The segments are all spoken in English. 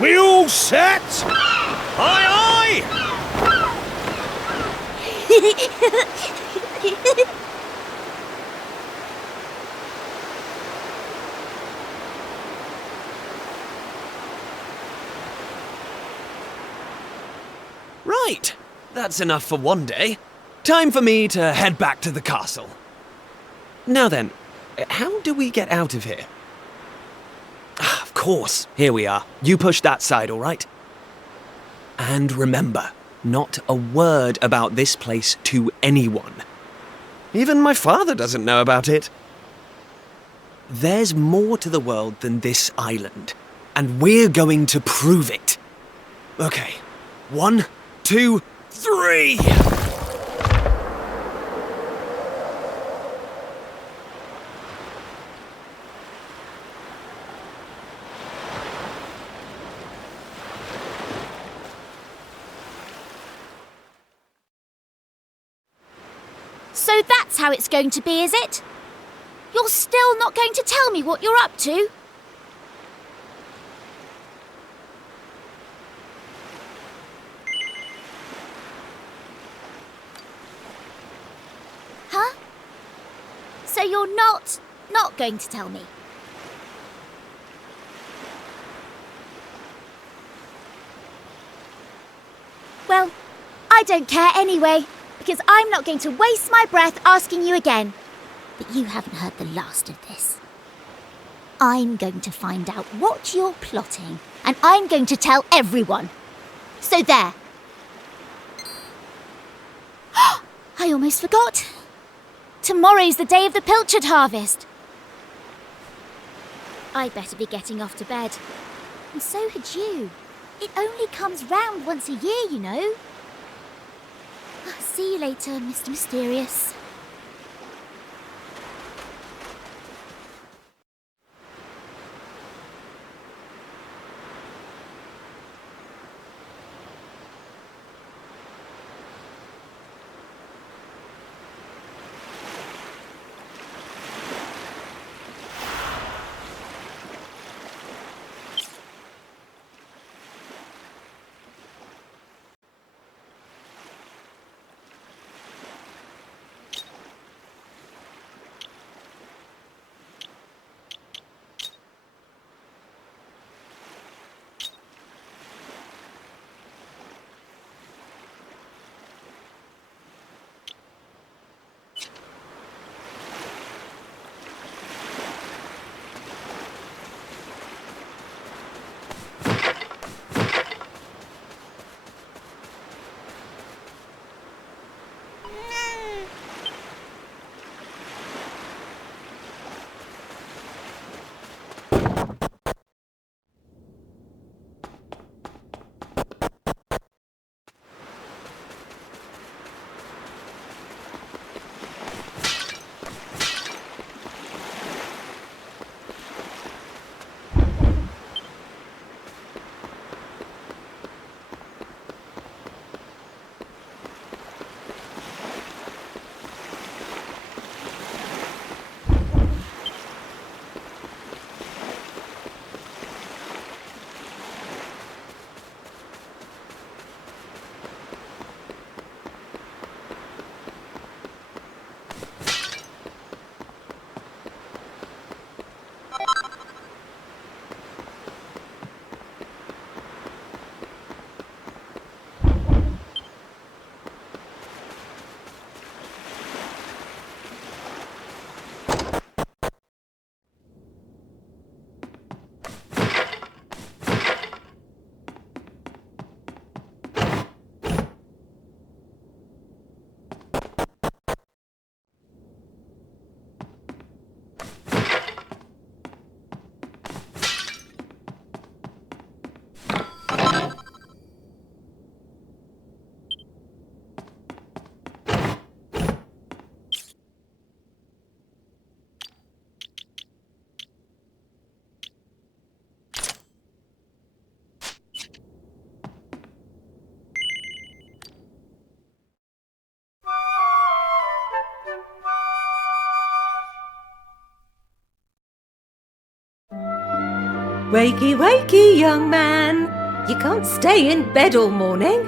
We all set? Aye, aye! Right, that's enough for one day. Time for me to head back to the castle. Now then, how do we get out of here? Ah, of course, here we are. You push that side, all right? And remember, not a word about this place to anyone. Even my father doesn't know about it. There's more to the world than this island, and we're going to prove it. Okay, 1, 2, 3! So that's how it's going to be, is it? You're still not going to tell me what you're up to? Huh? So you're not going to tell me? Well, I don't care anyway, because I'm not going to waste my breath asking you again. But you haven't heard the last of this. I'm going to find out what you're plotting, and I'm going to tell everyone. So there. I almost forgot. Tomorrow's the day of the pilchard harvest. I'd better be getting off to bed. And so had you. It only comes round once a year, you know. See you later, Mr. Mysterious. Wakey, wakey, young man. You can't stay in bed all morning.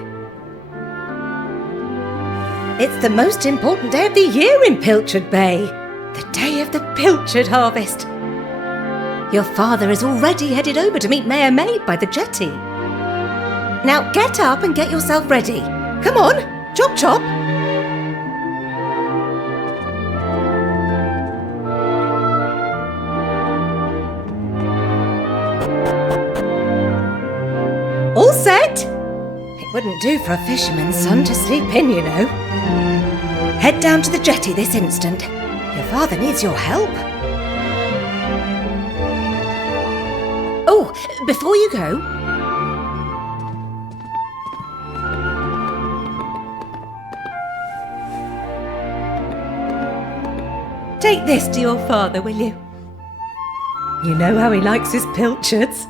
It's the most important day of the year in Pilchard Bay. The day of the pilchard harvest. Your father is already headed over to meet Mayor Maid by the jetty. Now get up and get yourself ready. Come on, chop chop. All set? It wouldn't do for a fisherman's son to sleep in, you know. Head down to the jetty this instant. Your father needs your help. Oh, before you go... take this to your father, will you? You know how he likes his pilchards.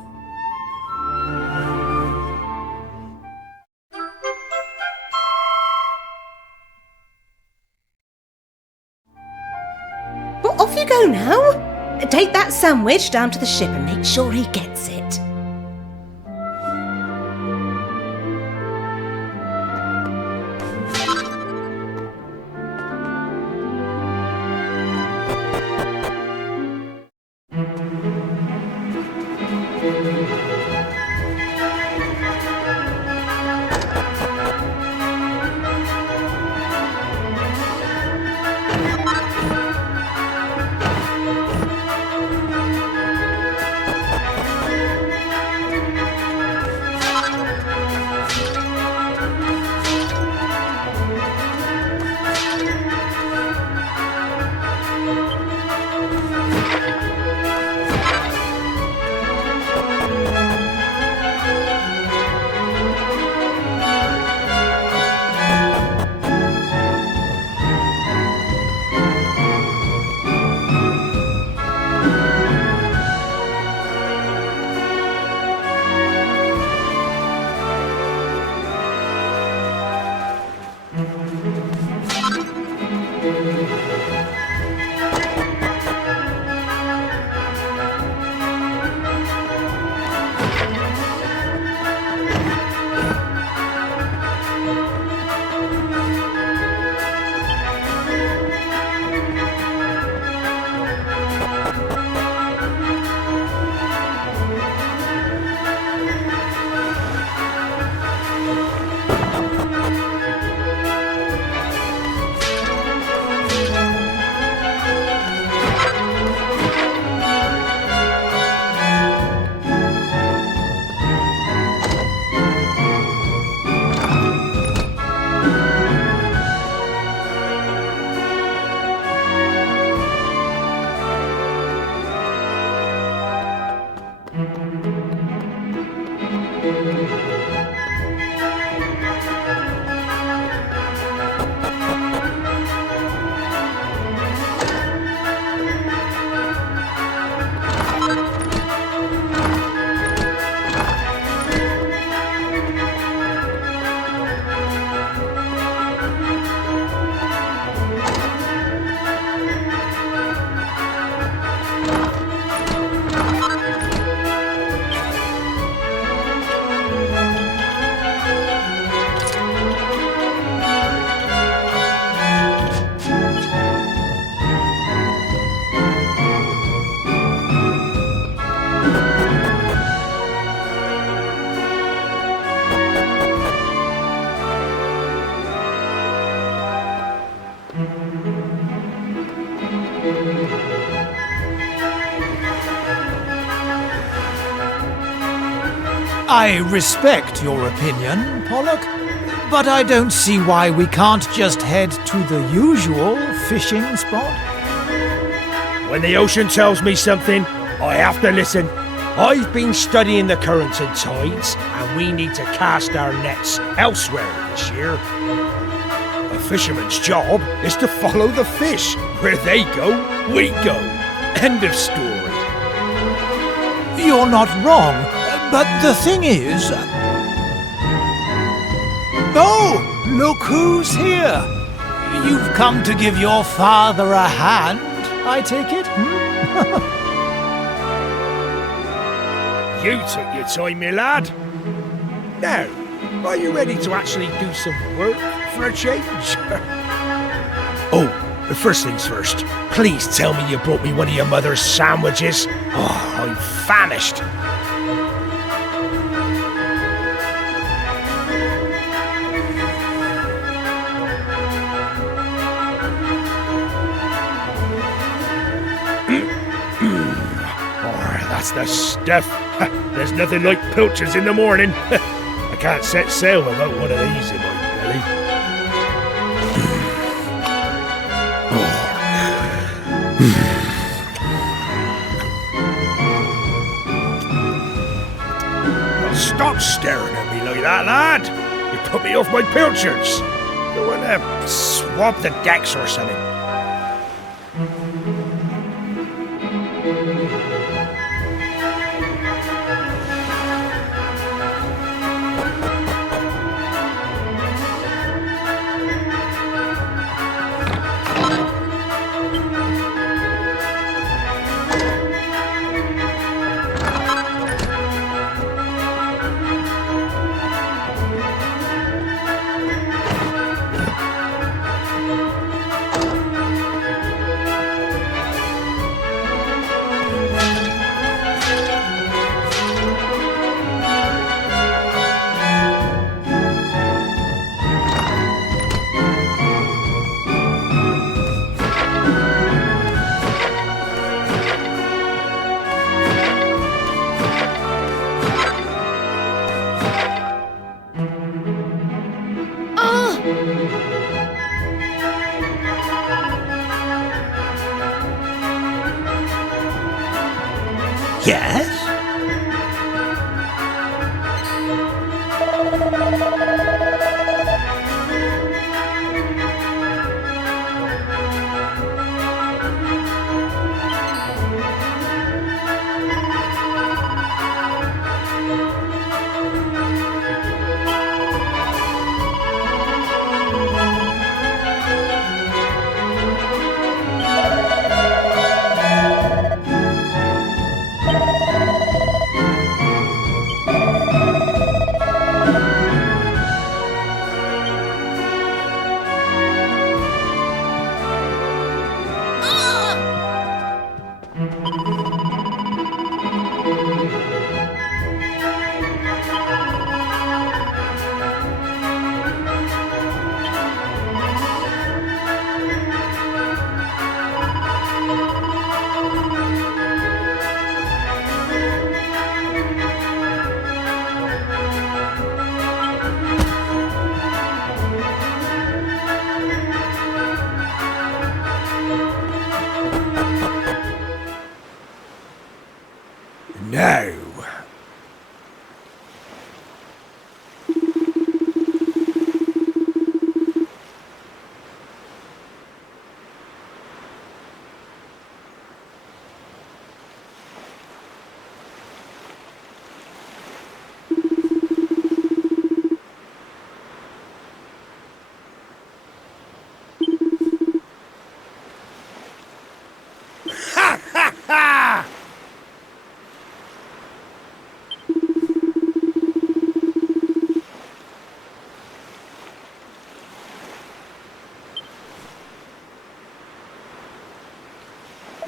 Well, off you go now. Take that sandwich down to the ship and make sure he gets it. I respect your opinion, Pollock, but I don't see why we can't just head to the usual fishing spot. When the ocean tells me something, I have to listen. I've been studying the currents and tides, and we need to cast our nets elsewhere this year. A fisherman's job is to follow the fish. Where they go, we go. End of story. You're not wrong, but the thing is... Oh, look who's here. You've come to give your father a hand, I take it? You took your time, my lad. Now, are you ready to actually do some work for a change? Oh, the first things first. Please tell me you brought me one of your mother's sandwiches. Oh, I'm famished. That's the stuff. There's nothing like pilchards in the morning. I can't set sail without one of these in my belly. Stop staring at me like that, lad. You put me off my pilchards. You want to swab the decks or something? Yes? No. Ha ha ha!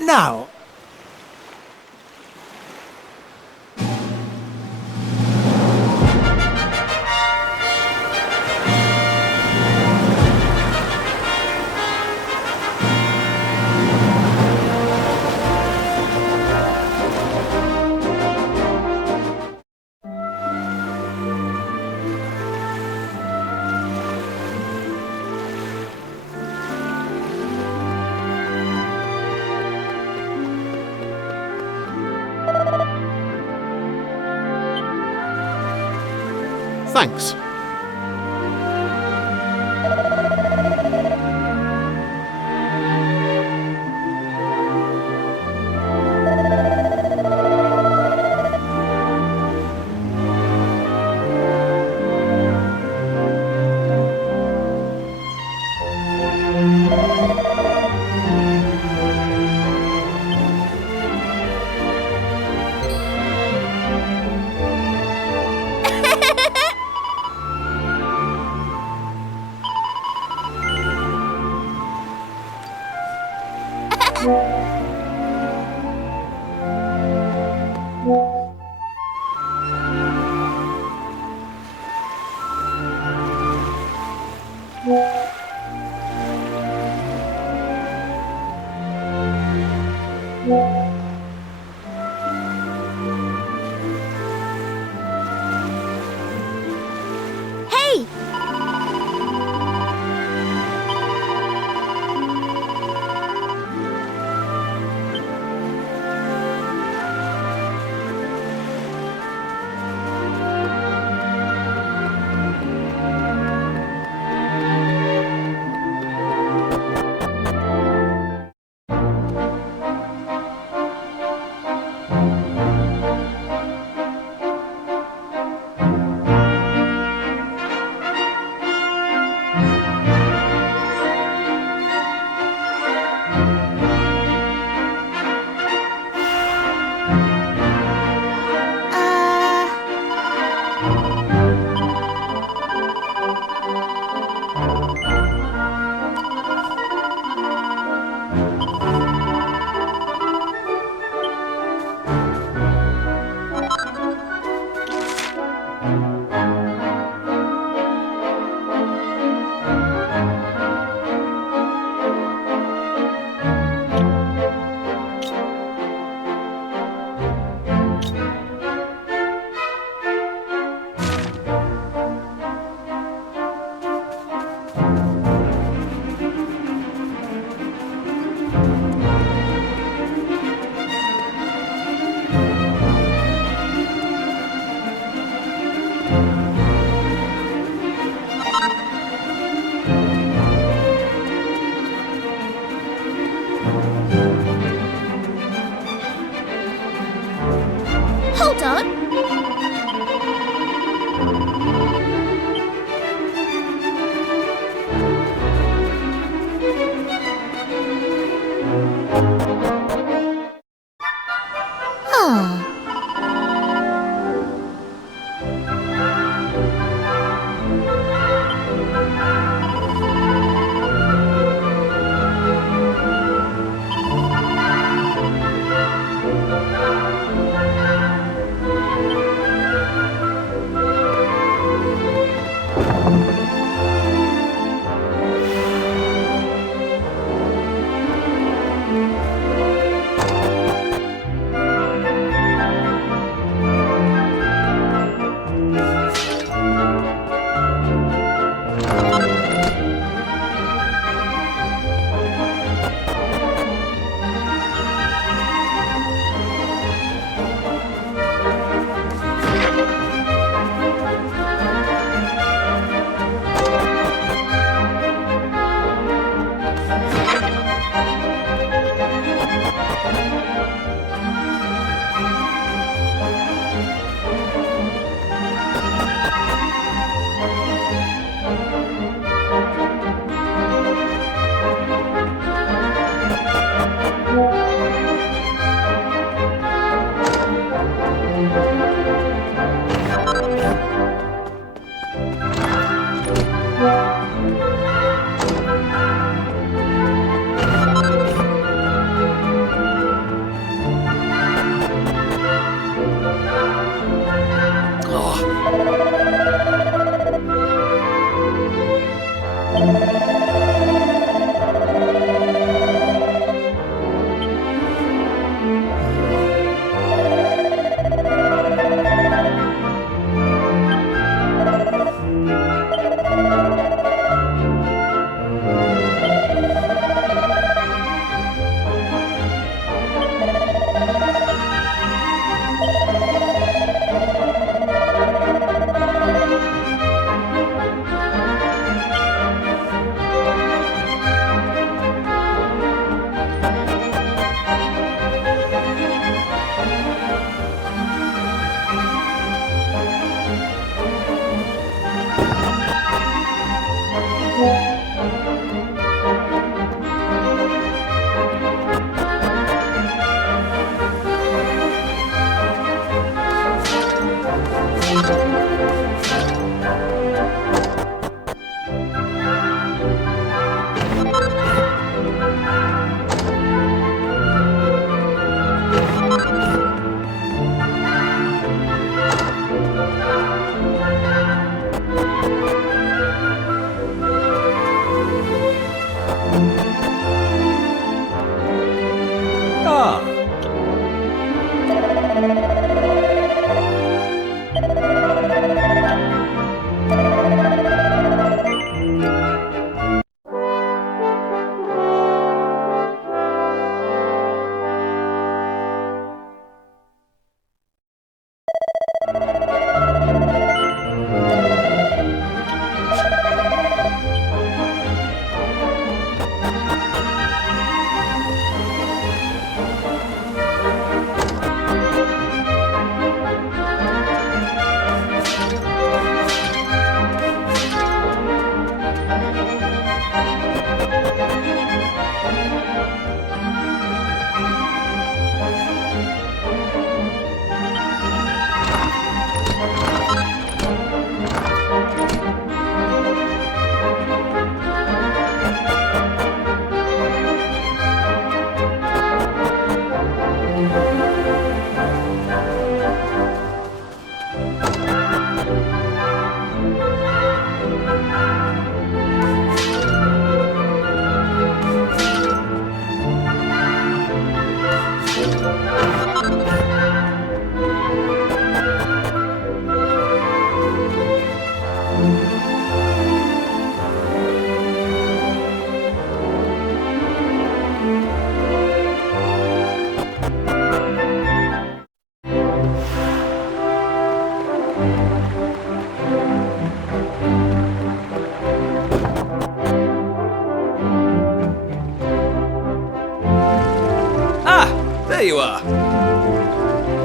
Now, Thanks. me! Hold on. Ah.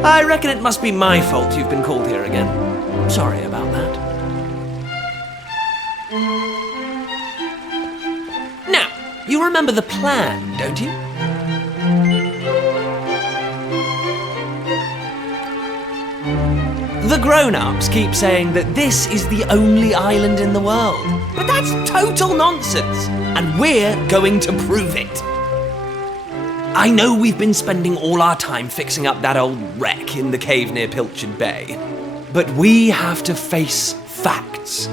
I reckon it must be my fault you've been called here again. Sorry about that. Now, you remember the plan, don't you? The grown-ups keep saying that this is the only island in the world. But that's total nonsense, and we're going to prove it. I know we've been spending all our time fixing up that old wreck in the cave near Pilchard Bay, but we have to face facts.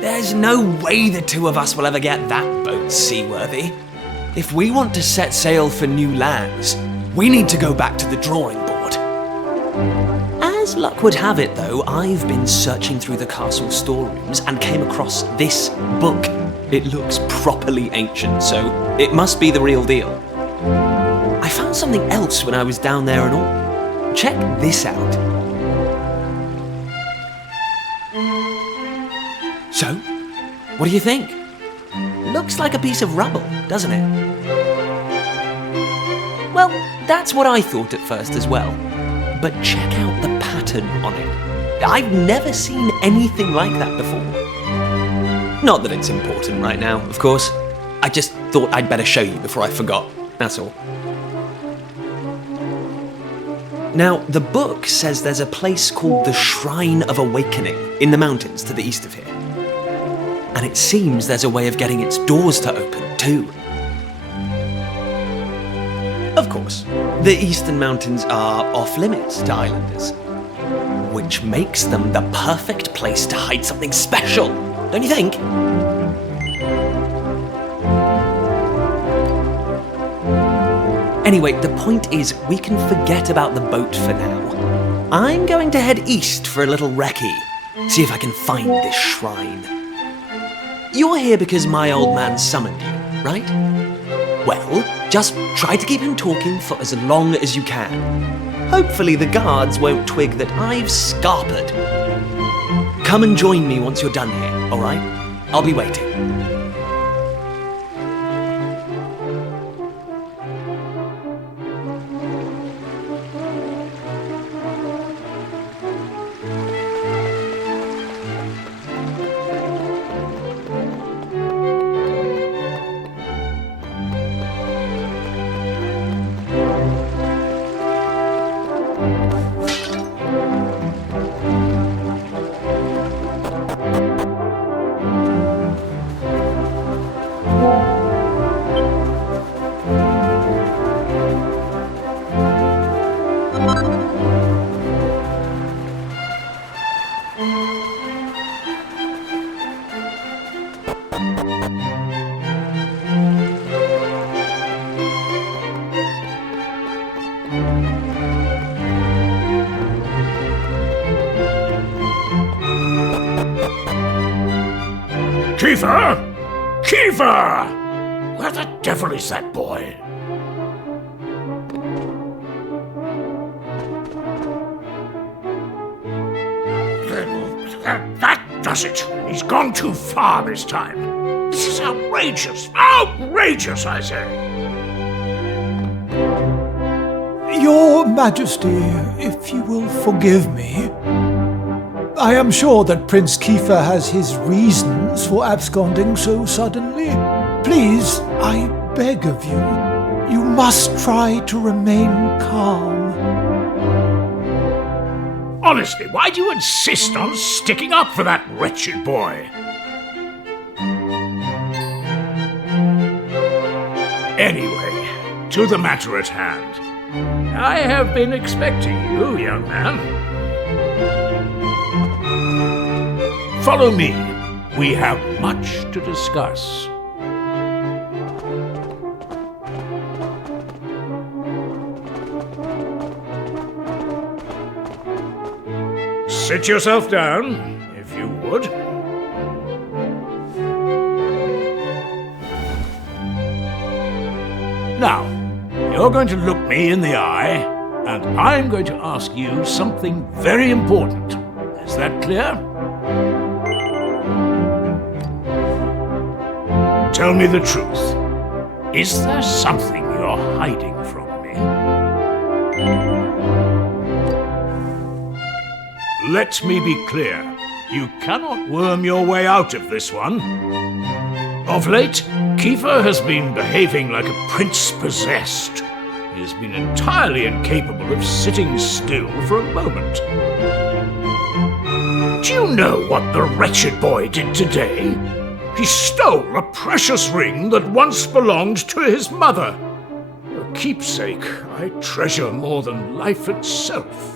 There's no way the two of us will ever get that boat seaworthy. If we want to set sail for new lands, we need to go back to the drawing board. As luck would have it, though, I've been searching through the castle storerooms and came across this book. It looks properly ancient, so it must be the real deal. I found something else when I was down there and all. Check this out. So, what do you think? Looks like a piece of rubble, doesn't it? Well, that's what I thought at first as well. But check out the pattern on it. I've never seen anything like that before. Not that it's important right now, of course. I just thought I'd better show you before I forgot, that's all. Now, the book says there's a place called the Shrine of Awakening in the mountains to the east of here. And it seems there's a way of getting its doors to open, too. Of course, the eastern mountains are off-limits to islanders, which makes them the perfect place to hide something special, don't you think? Anyway, the point is, we can forget about the boat for now. I'm going to head east for a little recce, see if I can find this shrine. You're here because my old man summoned you, right? Well, just try to keep him talking for as long as you can. Hopefully the guards won't twig that I've scarpered. Come and join me once you're done here, all right? I'll be waiting. Kiefer! Kiefer! Where the devil is that boy? That does it. He's gone too far this time. This is outrageous. Outrageous, I say. Your Majesty, if you will forgive me, I am sure that Prince Kiefer has his reasons for absconding so suddenly. Please, I beg of you, you must try to remain calm. Honestly, why do you insist on sticking up for that wretched boy? Anyway, to the matter at hand. I have been expecting you, young man. Follow me. We have much to discuss. Sit yourself down, if you would. Now, you're going to look me in the eye, and I'm going to ask you something very important. Is that clear? Tell me the truth. Is there something you're hiding from me? Let me be clear. You cannot worm your way out of this one. Of late, Kiefer has been behaving like a prince possessed. He has been entirely incapable of sitting still for a moment. Do you know what the wretched boy did today? He stole a precious ring that once belonged to his mother. A keepsake I treasure more than life itself.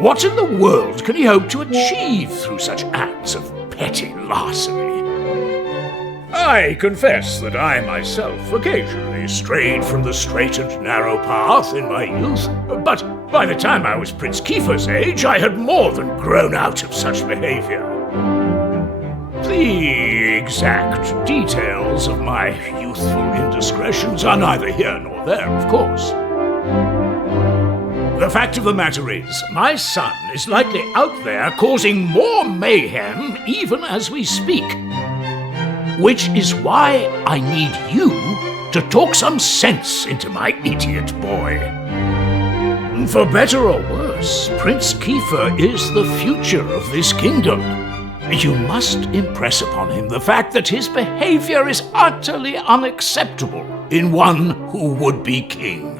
What in the world can he hope to achieve through such acts of petty larceny? I confess that I myself occasionally strayed from the straight and narrow path in my youth, but by the time I was Prince Kiefer's age, I had more than grown out of such behavior. The exact details of my youthful indiscretions are neither here nor there, of course. The fact of the matter is, my son is likely out there causing more mayhem even as we speak. Which is why I need you to talk some sense into my idiot boy. For better or worse, Prince Kiefer is the future of this kingdom. You must impress upon him the fact that his behavior is utterly unacceptable in one who would be king.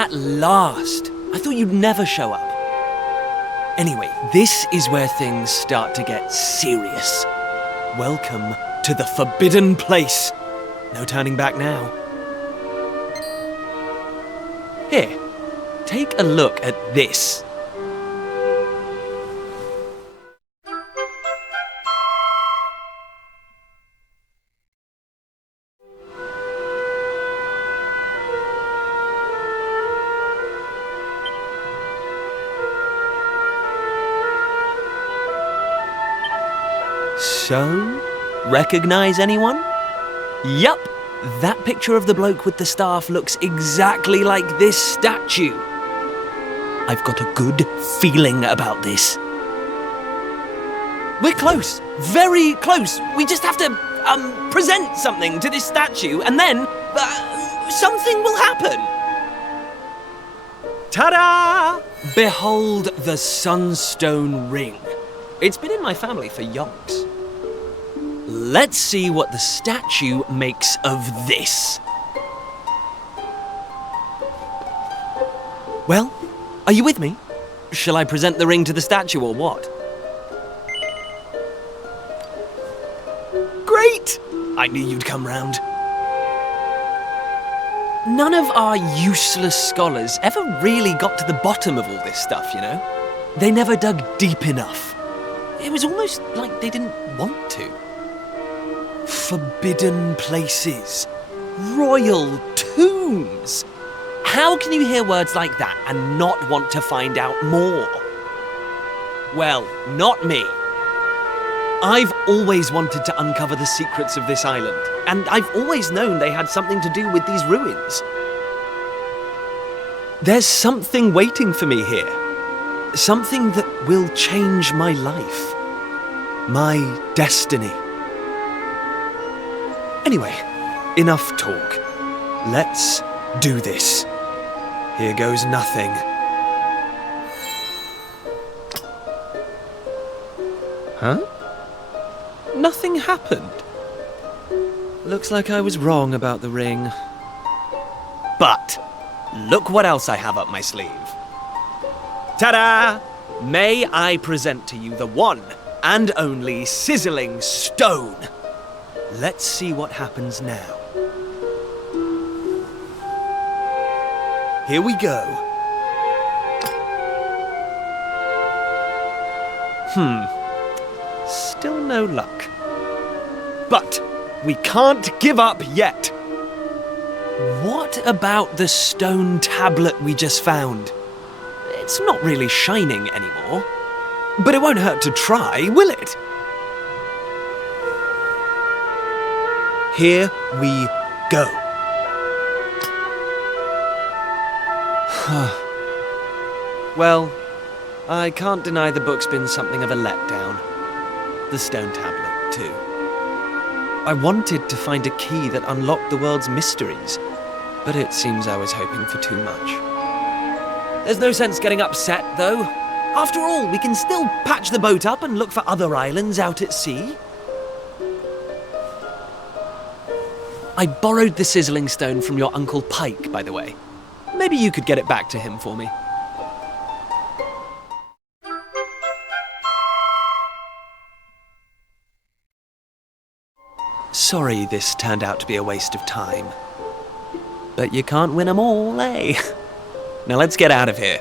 At last! I thought you'd never show up. Anyway, this is where things start to get serious. Welcome to the forbidden place. No turning back now. Here, take a look at this. So, recognize anyone? Yup, that picture of the bloke with the staff looks exactly like this statue. I've got a good feeling about this. We're close, very close. We just have to present something to this statue and then something will happen. Ta-da! Behold the Sunstone Ring. It's been in my family for yonks. Let's see what the statue makes of this. Well, are you with me? Shall I present the ring to the statue or what? Great! I knew you'd come round. None of our useless scholars ever really got to the bottom of all this stuff, you know? They never dug deep enough. It was almost like they didn't want to. Forbidden places. Royal tombs. How can you hear words like that and not want to find out more? Well, not me. I've always wanted to uncover the secrets of this island, and I've always known they had something to do with these ruins. There's something waiting for me here. Something that will change my life. My destiny. Anyway, enough talk. Let's do this. Here goes nothing. Huh? Nothing happened. Looks like I was wrong about the ring. But look what else I have up my sleeve. Ta-da! May I present to you the one and only sizzling stone. Let's see what happens now. Here we go. Still no luck. But we can't give up yet. What about the stone tablet we just found? It's not really shining anymore. But it won't hurt to try, will it? Here we go. Well, I can't deny the book's been something of a letdown. The stone tablet, too. I wanted to find a key that unlocked the world's mysteries, but it seems I was hoping for too much. There's no sense getting upset, though. After all, we can still patch the boat up and look for other islands out at sea. I borrowed the sizzling stone from your Uncle Pike, by the way. Maybe you could get it back to him for me. Sorry this turned out to be a waste of time. But you can't win 'em all, eh? Now let's get out of here.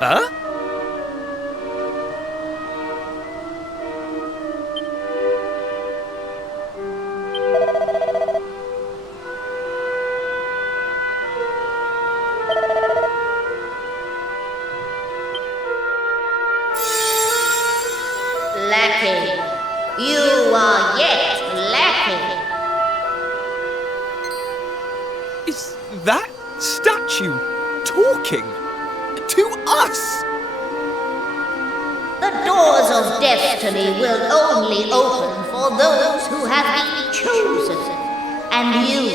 Huh? Lacking. You are yet lacking. Is that statue talking to us? The doors of destiny will only open for those who have been chosen, and you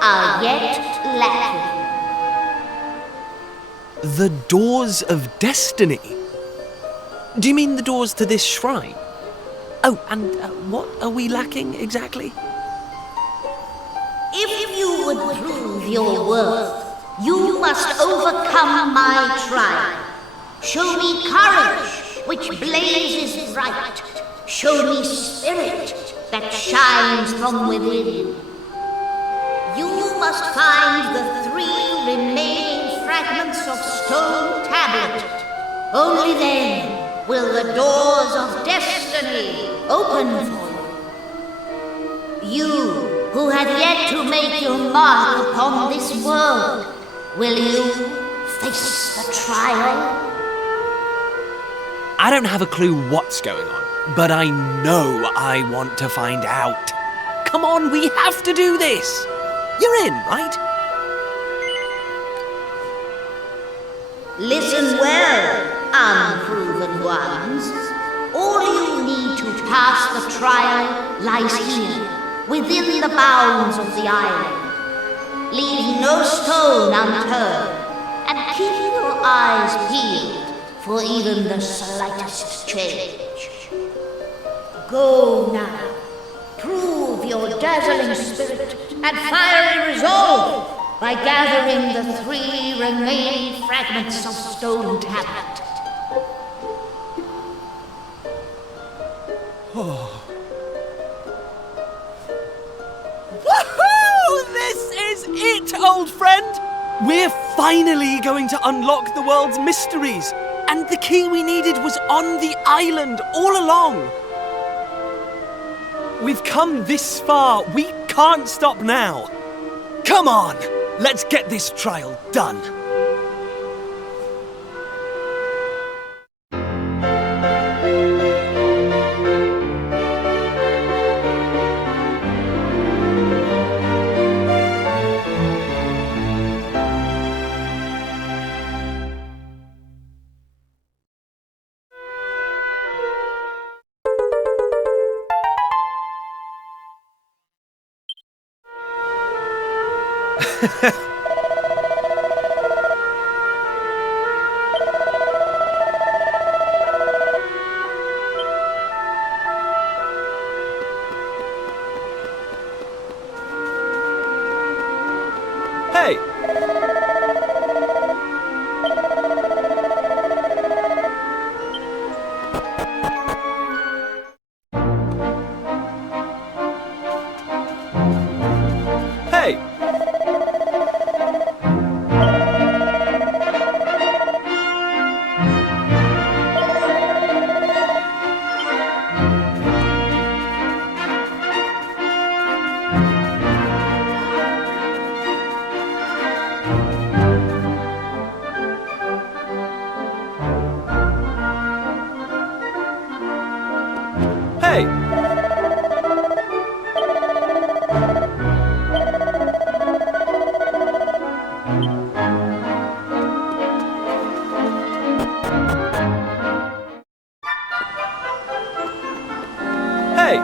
are yet lacking. The Doors of Destiny? Do you mean the doors to this shrine? Oh, and what are we lacking exactly? If you would prove your worth, you must overcome my trial. Show me courage, which blazes bright. Show me spirit that shines from within. You must find the 3 remaining fragments of stone tablet. Only then will the doors of destiny open for you. You who have yet to make your mark upon this world, will you face the trial? I don't have a clue what's going on, but I know I want to find out. Come on, we have to do this! You're in, right? Listen well, unproven ones. All you need to pass the trial lies here, within the bounds of the island. Leave no stone unturned, and keep your eyes peeled for even the slightest change. Go now. Prove your dazzling spirit and fiery resolve by gathering the 3 remaining fragments of stone tablet. Woohoo! This is it, old friend! We're finally going to unlock the world's mysteries, and the key we needed was on the island all along. We've come this far. We can't stop now. Come on, let's get this trial done. Hey! Hey! Hey! Hey!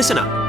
listen up.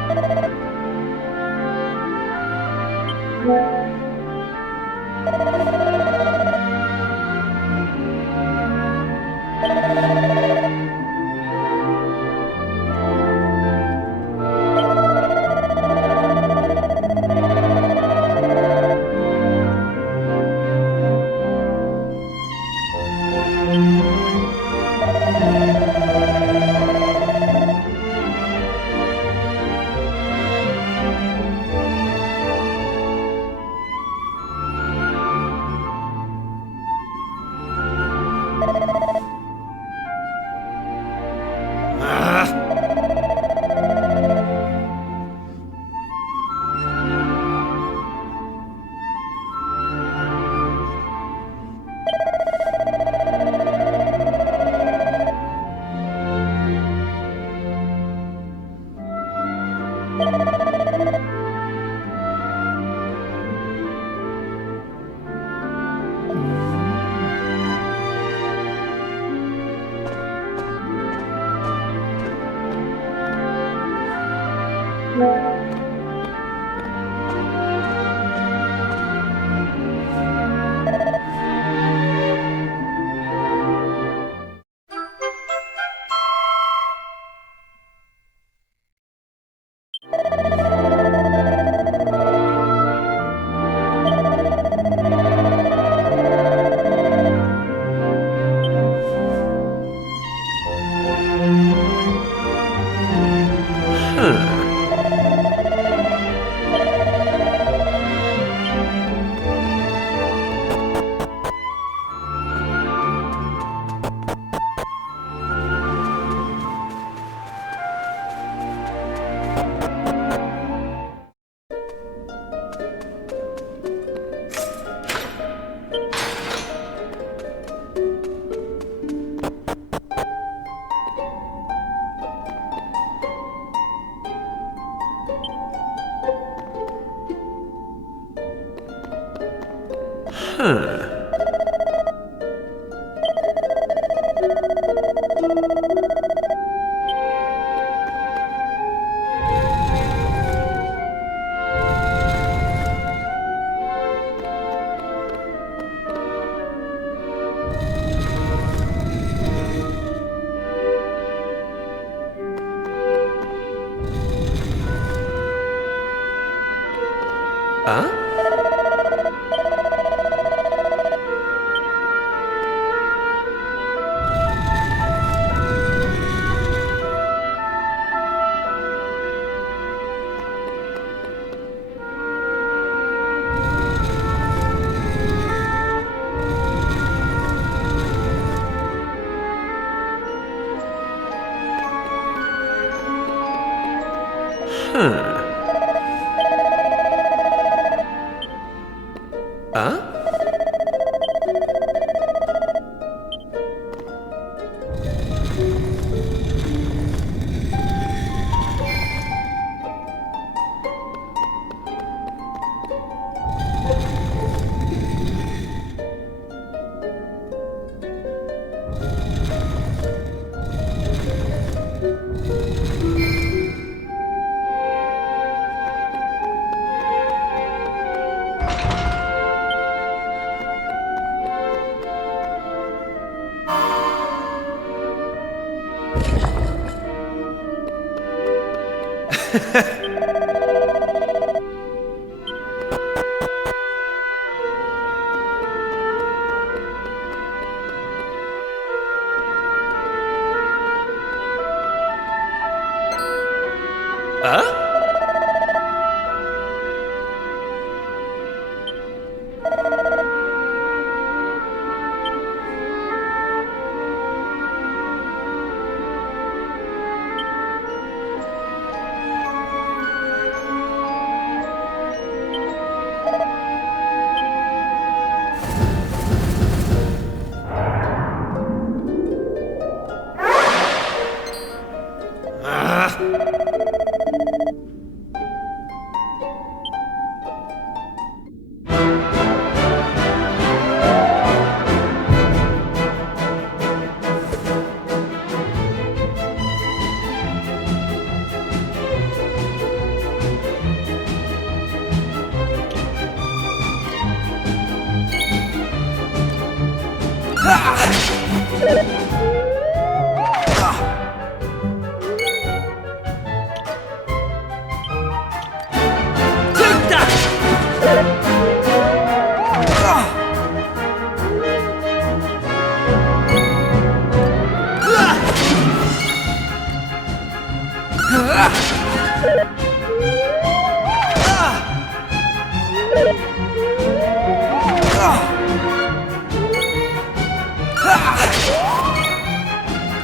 Huh?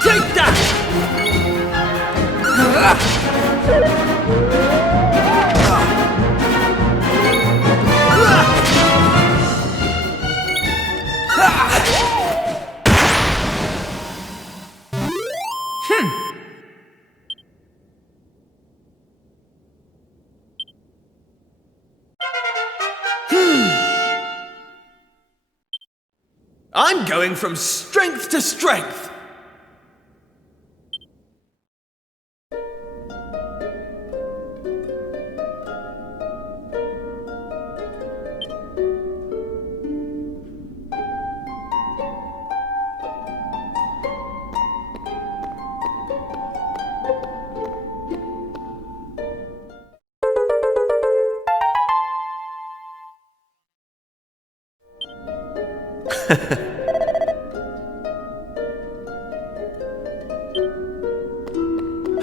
Take that! I'm going from strength to strength!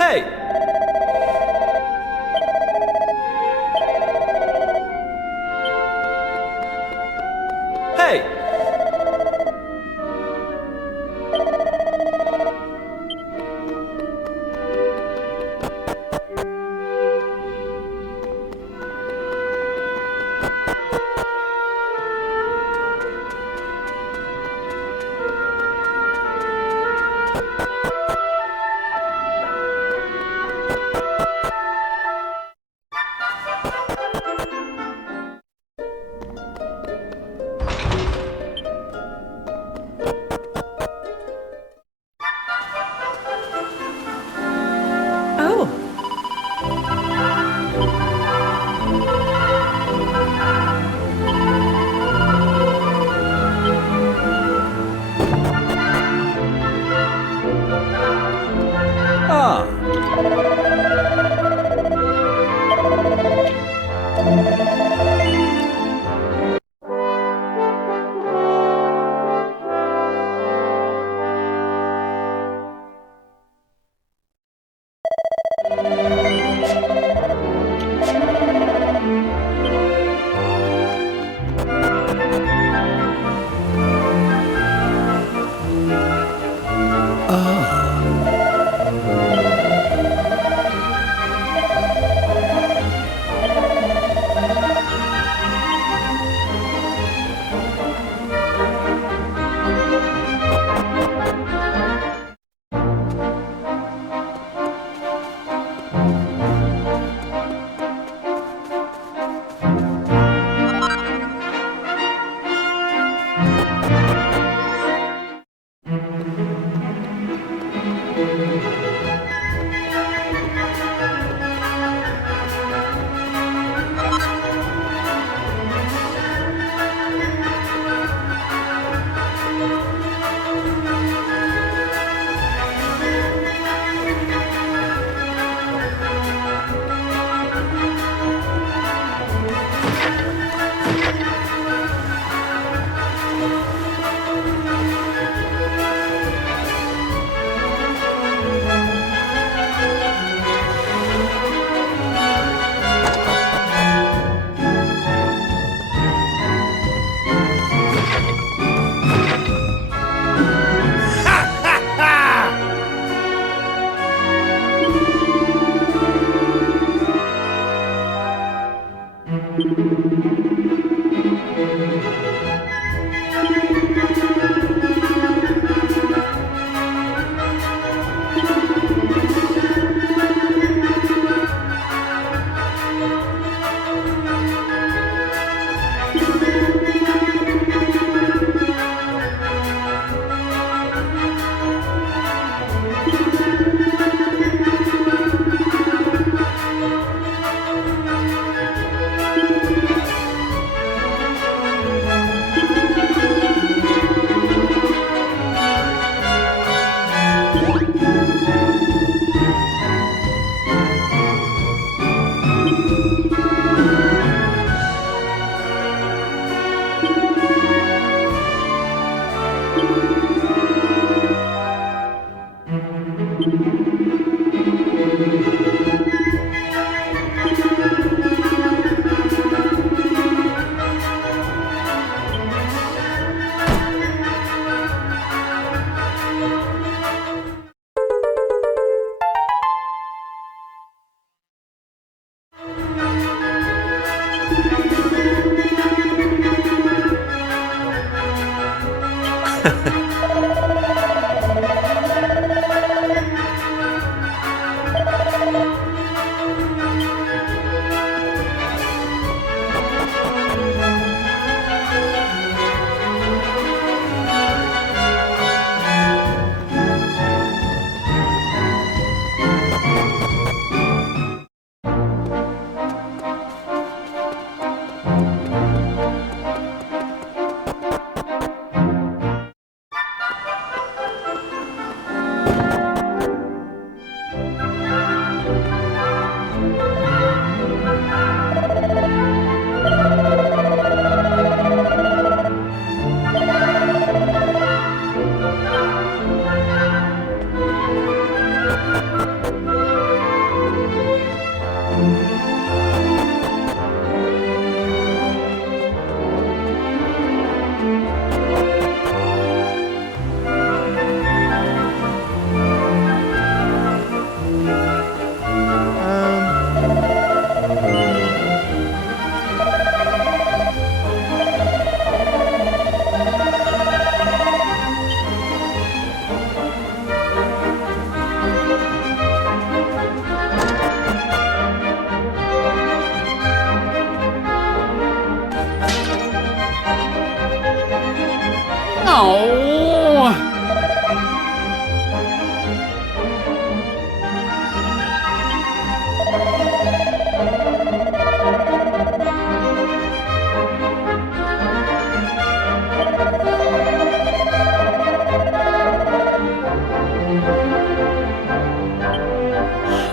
Hey! Hey! Oh.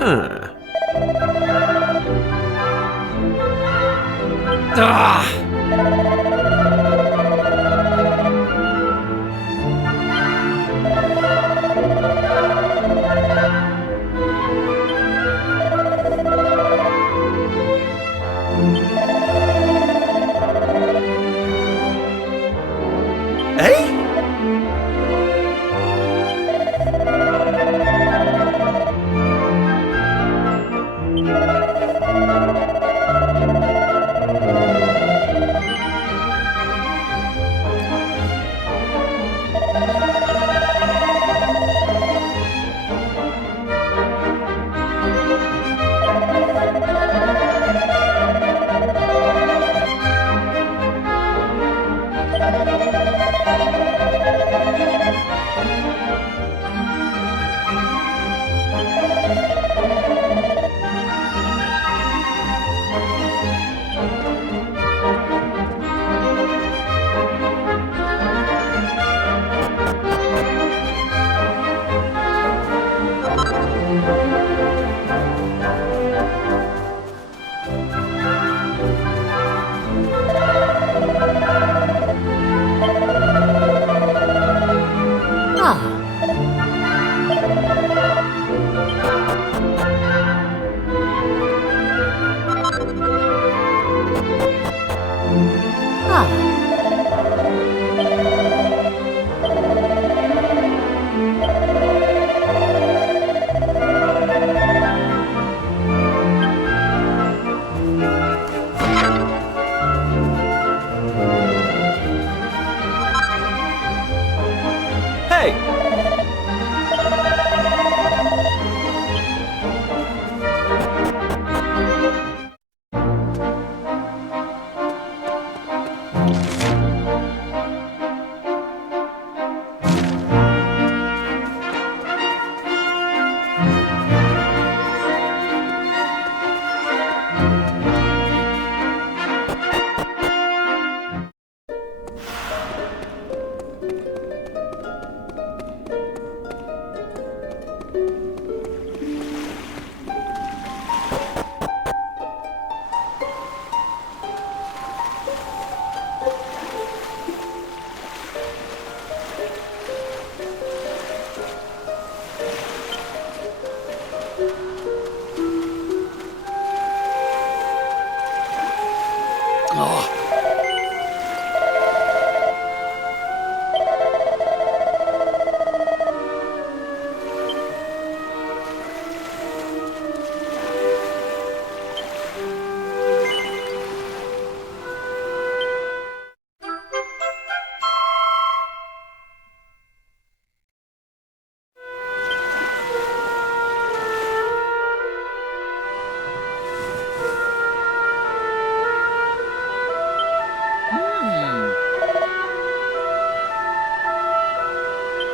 Huh. Ah! Eh? Hey!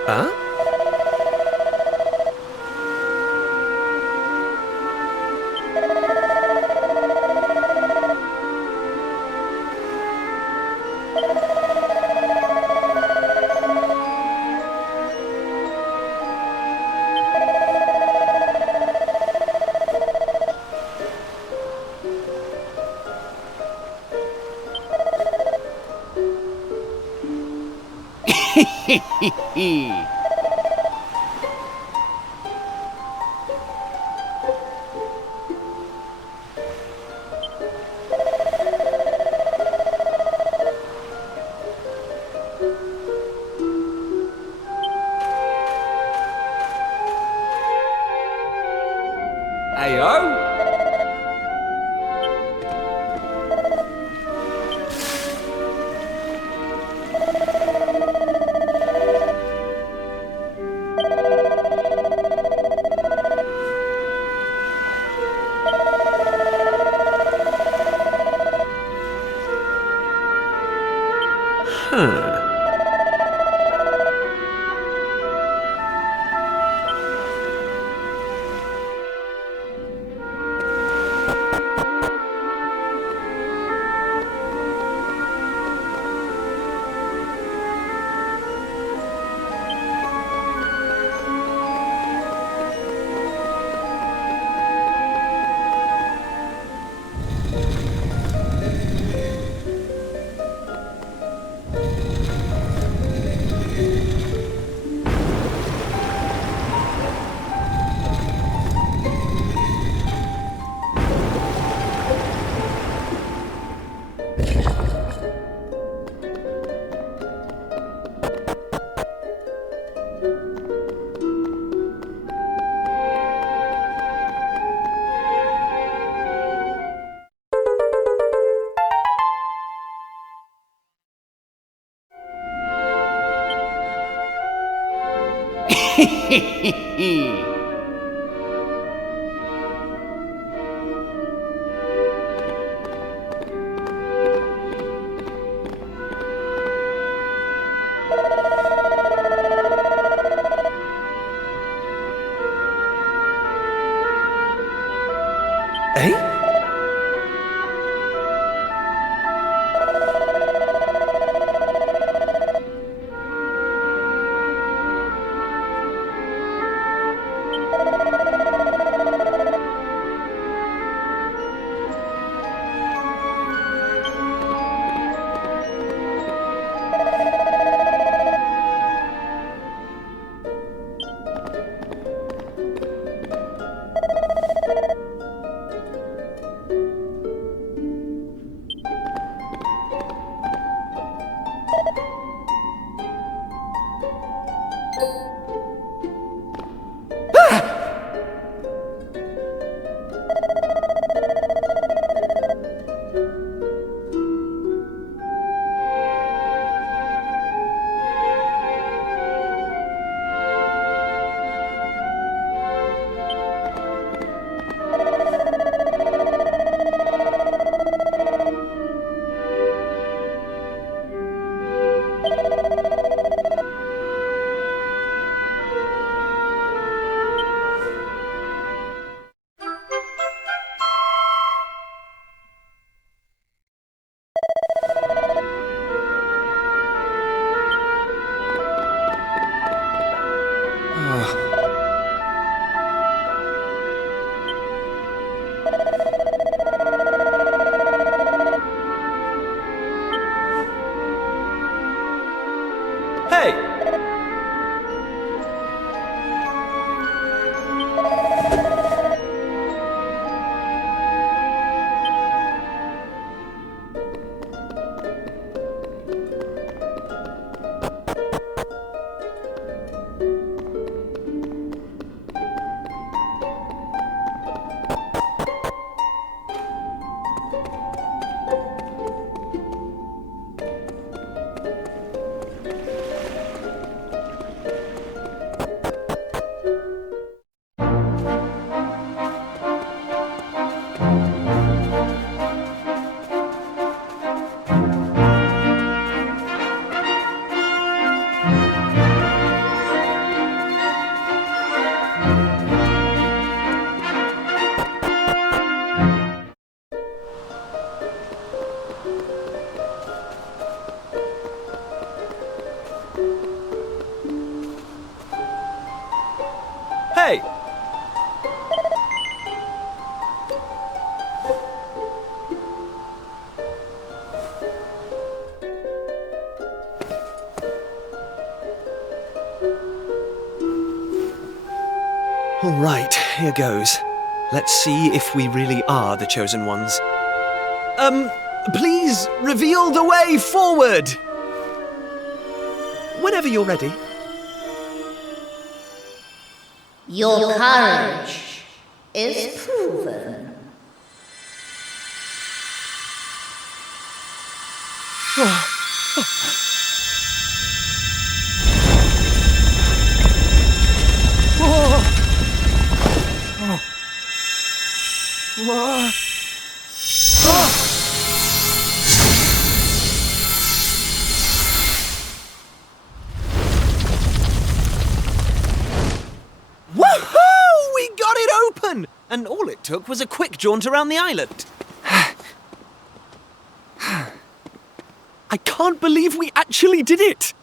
Huh? Ayo? Huh. Eh? Hey! Hey! All right, here goes. Let's see if we really are the chosen ones. Please reveal the way forward! Whenever you're ready. Your courage is proven. Woohoo! We got it open! And all it took was a quick jaunt around the island. I can't believe we actually did it!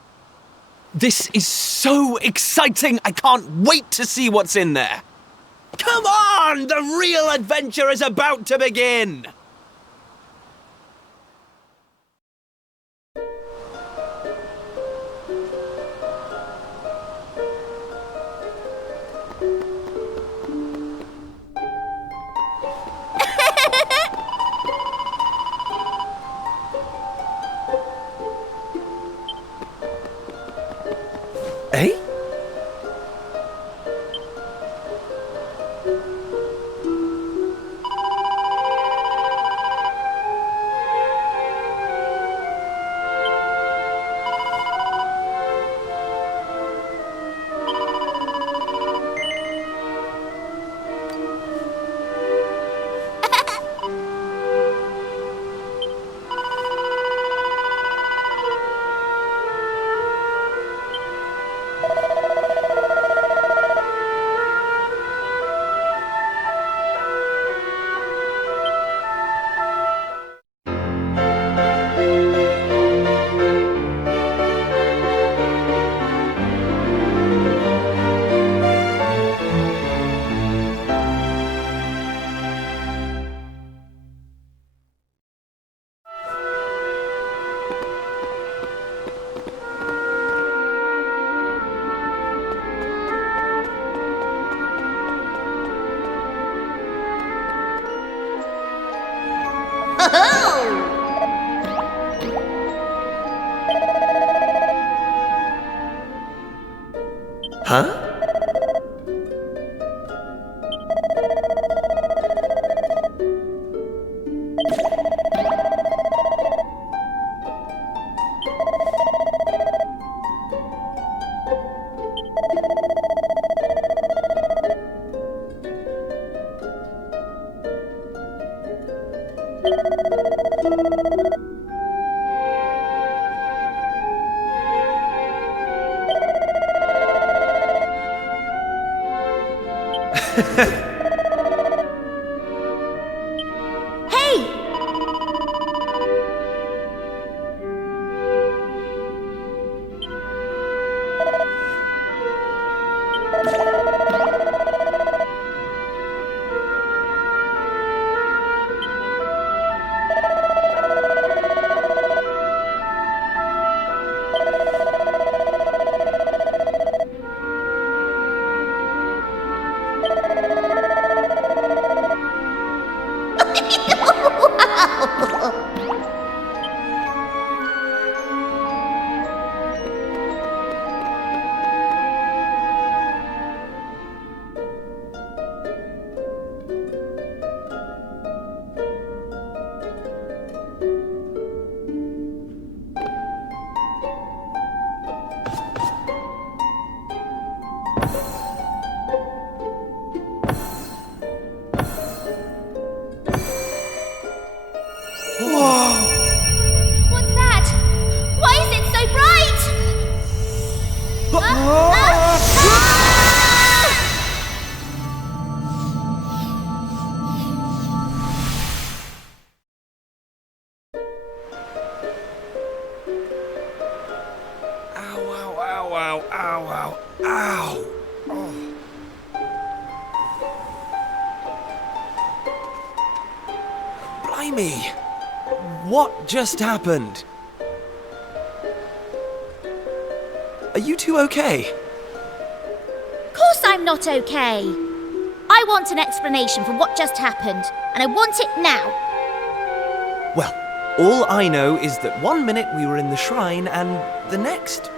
This is so exciting! I can't wait to see what's in there! Come on! The real adventure is about to begin! Eh? Huh? Hey! What's that? Why is it so bright? Ow, ow, ow, ow, ow, ow, ow. Oh. Blimey! What just happened? Are you two okay? Of course I'm not okay. I want an explanation for what just happened, and I want it now. Well, all I know is that one minute we were in the shrine and the next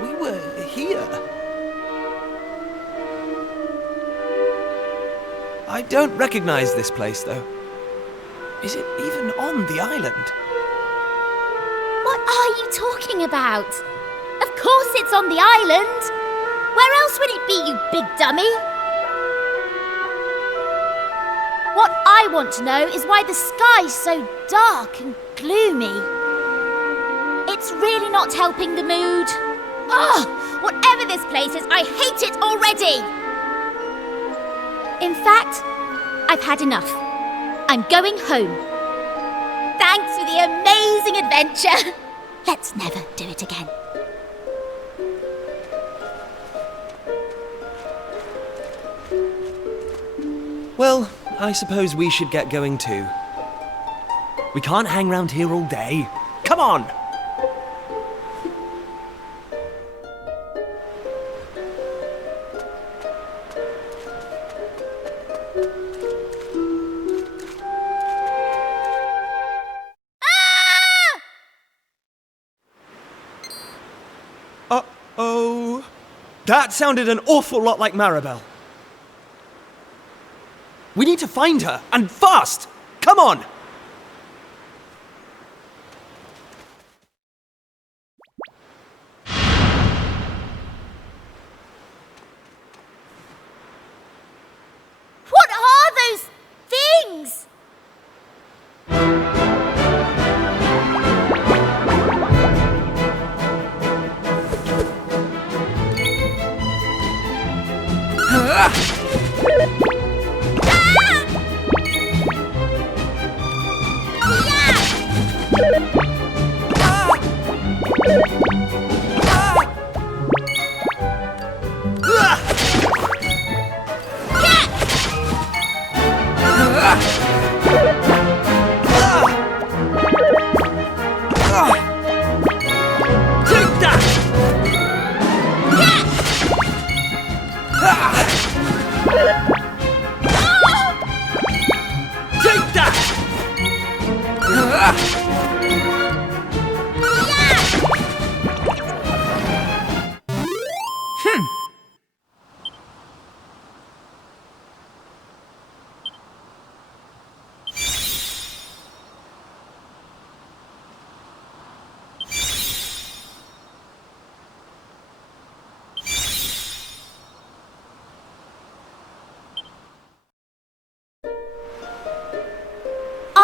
we were here. I don't recognize this place, though. Is it even on the island? What are you talking about? Of course it's on the island. Where else would it be, you big dummy? What I want to know is why the sky's so dark and gloomy. It's really not helping the mood. Ugh! Whatever this place is, I hate it already! In fact, I've had enough. I'm going home. Thanks for the amazing adventure. Let's never do it again. Well, I suppose we should get going too. We can't hang around here all day. Come on! Uh-oh. That sounded an awful lot like Maribel. We need to find her, and fast! Come on! What are those things? Take that!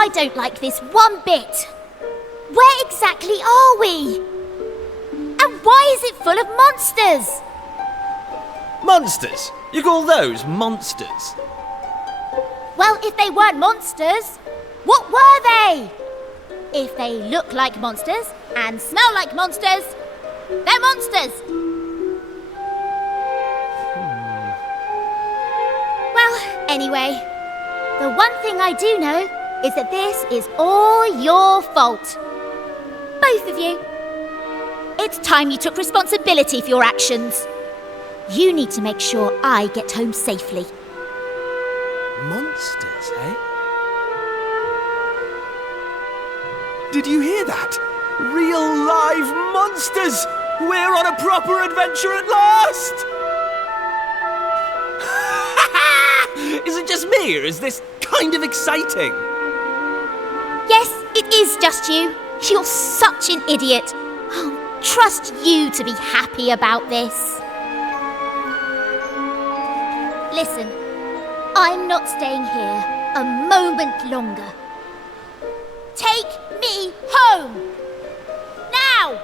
I don't like this one bit. Where exactly are we? And why is it full of monsters? Monsters? You call those monsters? Well, if they weren't monsters, what were they? If they look like monsters and smell like monsters, they're monsters. Well, anyway, the one thing I do know is that this is all your fault. Both of you. It's time you took responsibility for your actions. You need to make sure I get home safely. Monsters, eh? Did you hear that? Real live monsters! We're on a proper adventure at last! Is it just me, or is this kind of exciting? Yes, it is just you. You're such an idiot. I'll trust you to be happy about this. Listen, I'm not staying here a moment longer. Take me home! Now!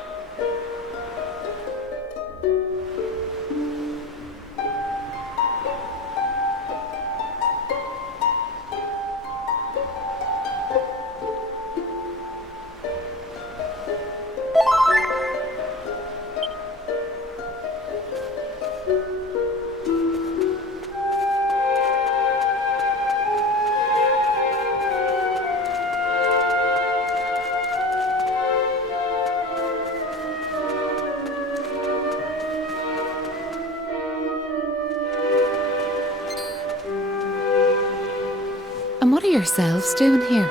And what are yourselves doing here?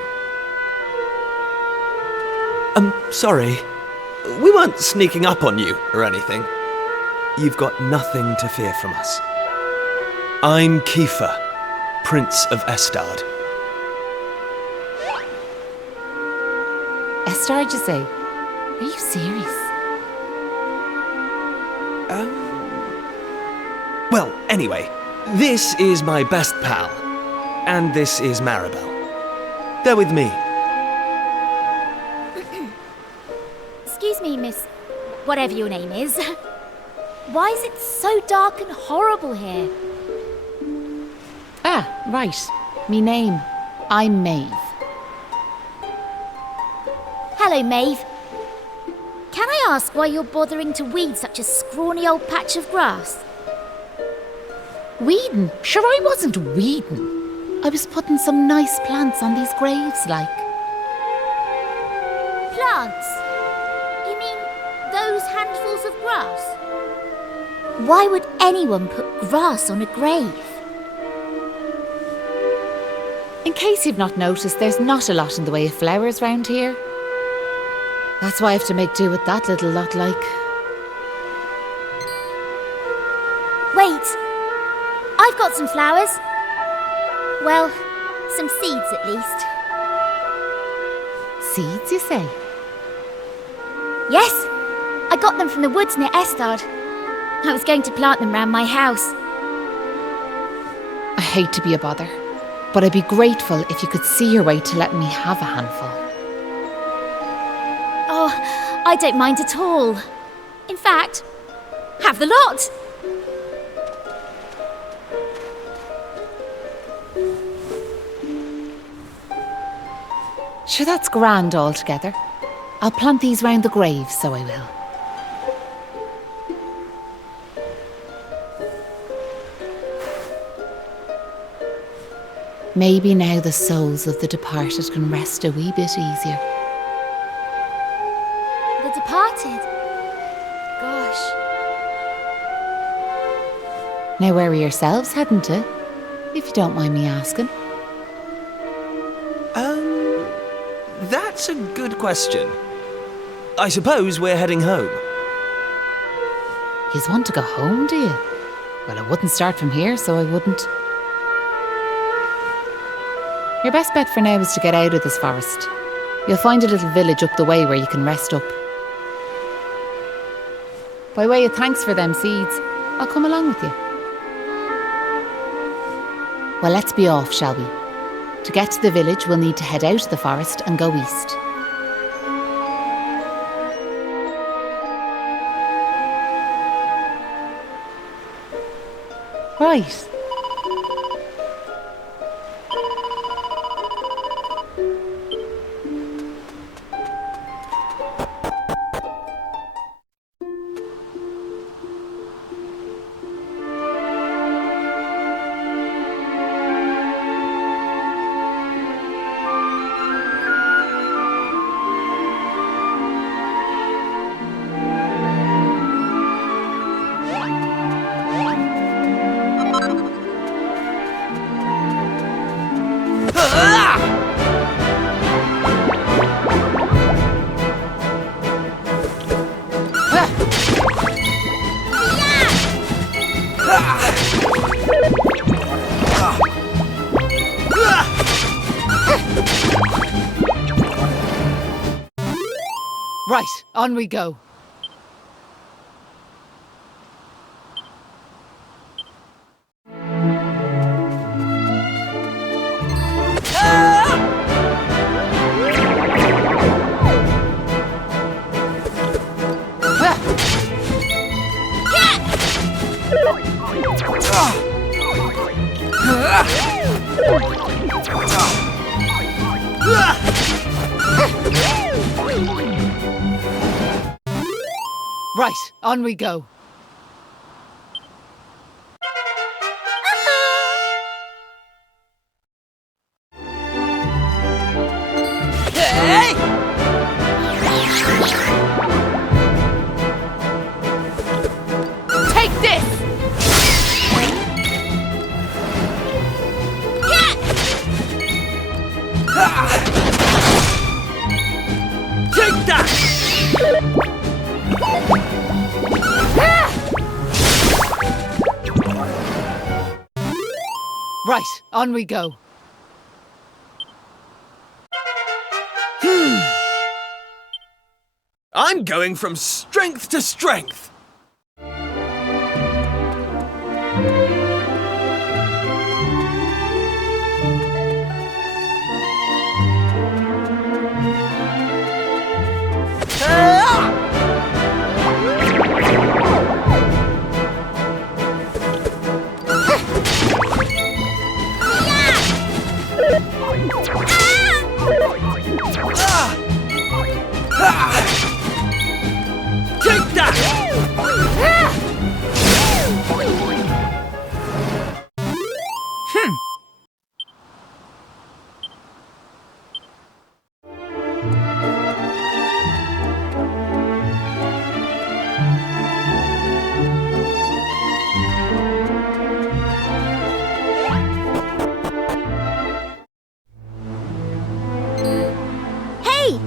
I'm sorry. We weren't sneaking up on you or anything. You've got nothing to fear from us. I'm Kiefer, Prince of Estard. Estard, you say? Are you serious? Well, anyway, this is my best pal. And this is Maribel. They're with me. Excuse me, miss... whatever your name is. Why is it so dark and horrible here? Ah, right. Me name. I'm Maeve. Hello, Maeve. Can I ask why you're bothering to weed such a scrawny old patch of grass? Weeding? Sure, I wasn't weeding. I was putting some nice plants on these graves, like. Plants? You mean those handfuls of grass? Why would anyone put grass on a grave? In case you've not noticed, there's not a lot in the way of flowers round here. That's why I have to make do with that little lot, like. Wait! I've got some flowers. Well, some seeds at least. Seeds, you say? Yes, I got them from the woods near Estard. I was going to plant them round my house. I hate to be a bother, but I'd be grateful if you could see your way to letting me have a handful. Oh, I don't mind at all. In fact, have the lot. Sure, that's grand altogether. I'll plant these round the grave, so I will. Maybe now the souls of the departed can rest a wee bit easier. The departed? Gosh. Now, where are yourselves heading to? If you don't mind me asking. That's a good question. I suppose we're heading home. Yous want to go home, do you? Well, I wouldn't start from here, so I wouldn't. Your best bet for now is to get out of this forest. You'll find a little village up the way where you can rest up. By way of thanks for them seeds, I'll come along with you. Well, let's be off, shall we? To get to the village, we'll need to head out of the forest and go east. Right. Right, on we go. Right, on we go. Hey! Take this! Take that! Right, on we go. I'm going from strength to strength. Take that! Hey!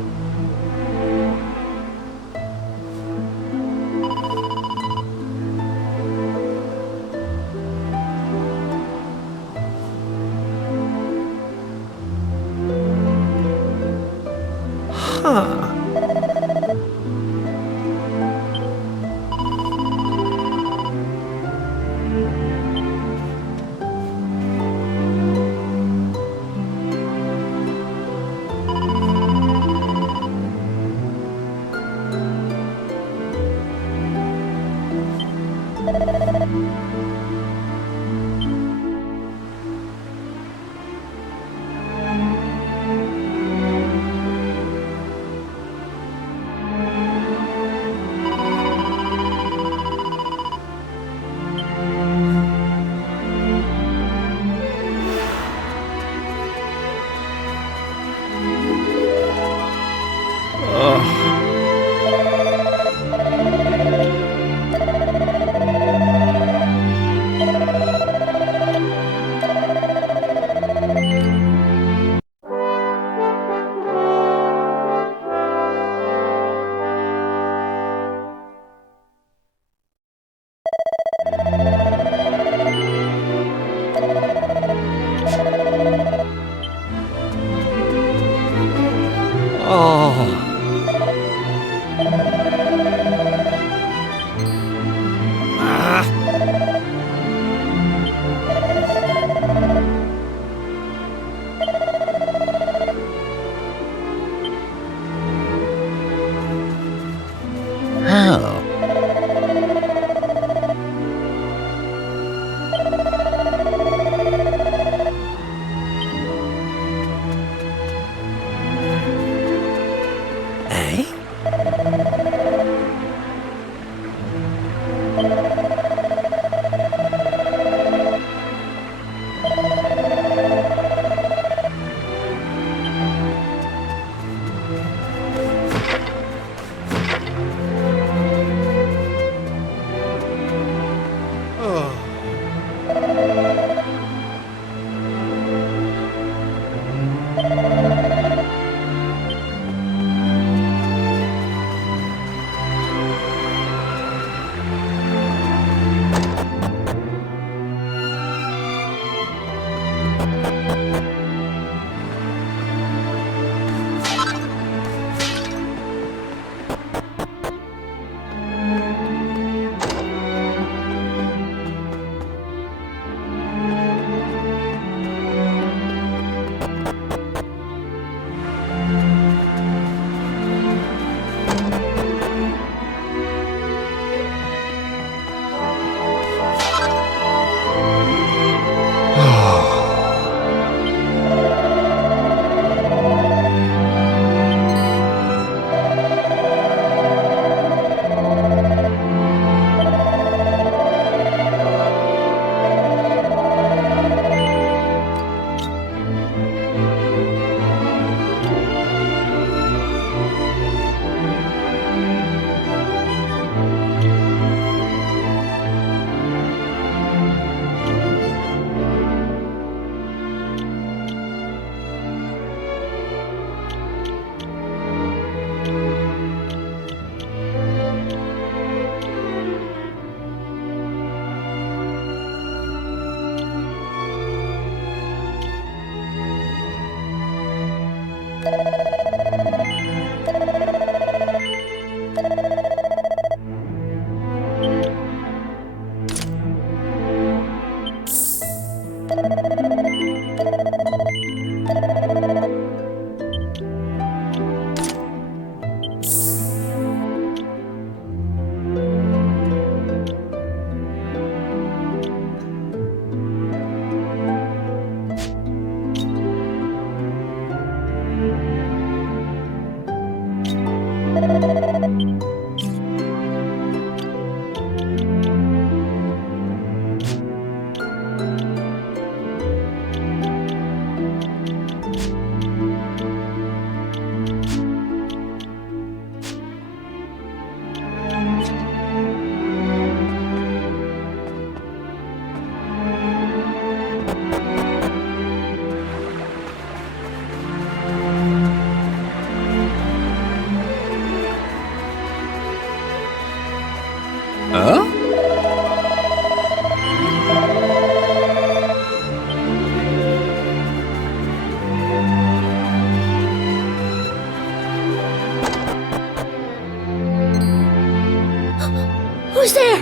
Who's there?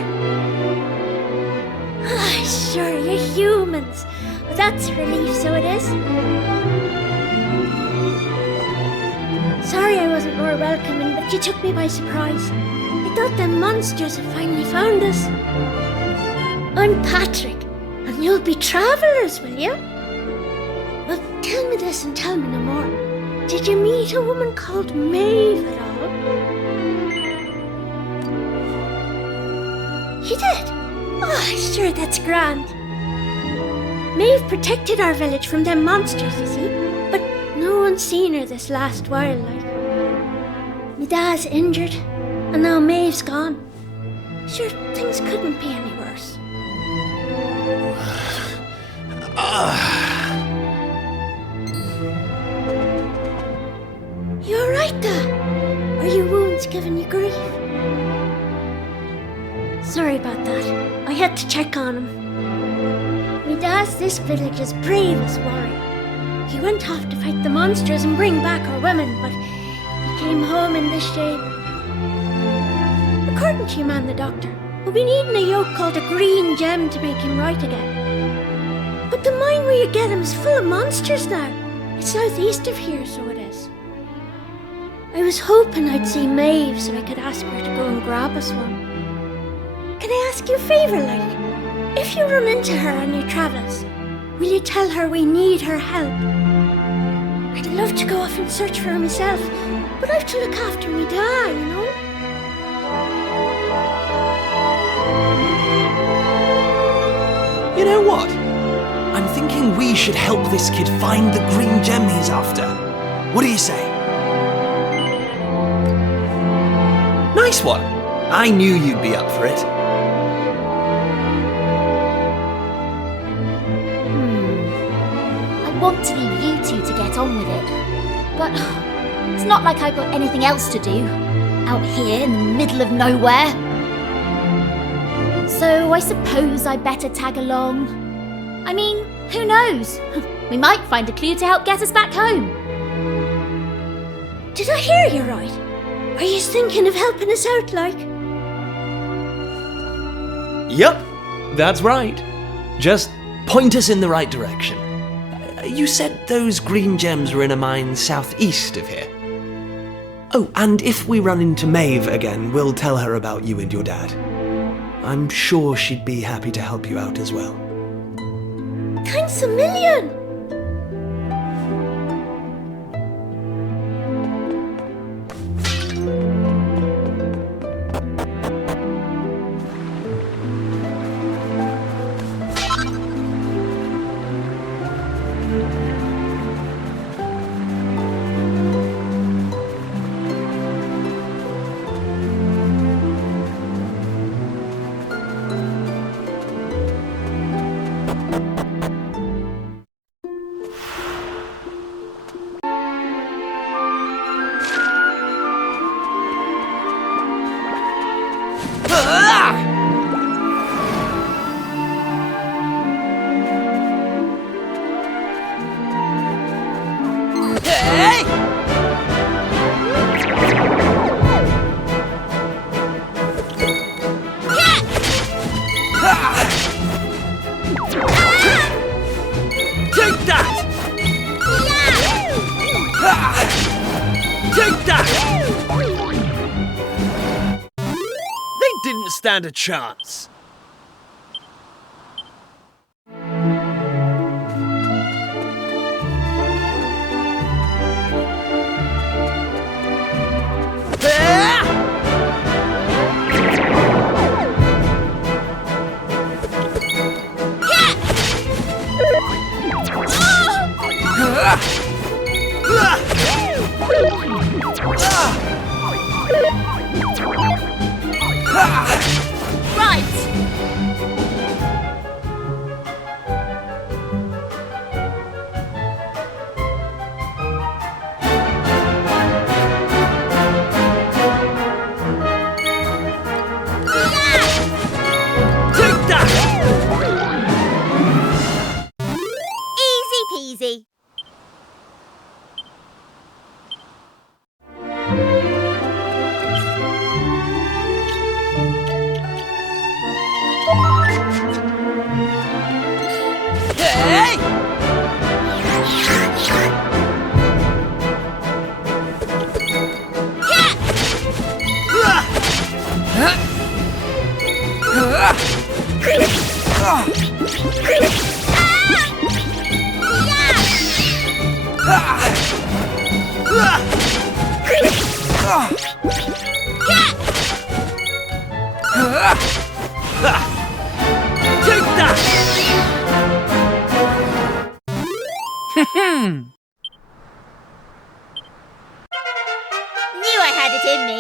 Sure, you're humans. Well, that's a relief, so it is. Sorry I wasn't more welcoming, but you took me by surprise. I thought them monsters had finally found us. I'm Patrick, and you'll be travellers, will you? Well, tell me this and tell me no more. Did you meet a woman called Maeve at all? You did? Oh, sure, that's grand. Maeve protected our village from them monsters, you see, but no one's seen her this last while, like. Me dad's injured, and now Maeve's gone. Sure, things couldn't be any worse. You alright, Dad? Are your wounds giving you grief? Sorry about that. I had to check on him. Me dad's this village's bravest warrior. He went off to fight the monsters and bring back our women, but he came home in this shape. According to your man, the doctor, we'll be needing a yoke called a green gem to make him right again. But the mine where you get him is full of monsters now. It's southeast of here, so it is. I was hoping I'd see Maeve so I could ask her to go and grab us one. Can I ask you a favour, like? If you run into her on your travels, will you tell her we need her help? I'd love to go off and search for her myself, but I've to look after me dad, you know? You know what? I'm thinking we should help this kid find the green gem he's after. What do you say? Nice one. I knew you'd be up for it. I want to leave you two to get on with it, but it's not like I've got anything else to do out here in the middle of nowhere. So I suppose I better tag along. I mean, who knows? We might find a clue to help get us back home. Did I hear you right? Are you thinking of helping us out, like? Yup, that's right. Just point us in the right direction. You said those green gems were in a mine southeast of here. Oh, and if we run into Maeve again, we'll tell her about you and your dad. I'm sure she'd be happy to help you out as well. Thanks a million! stand a chance. Easy peasy. Knew I had it in me.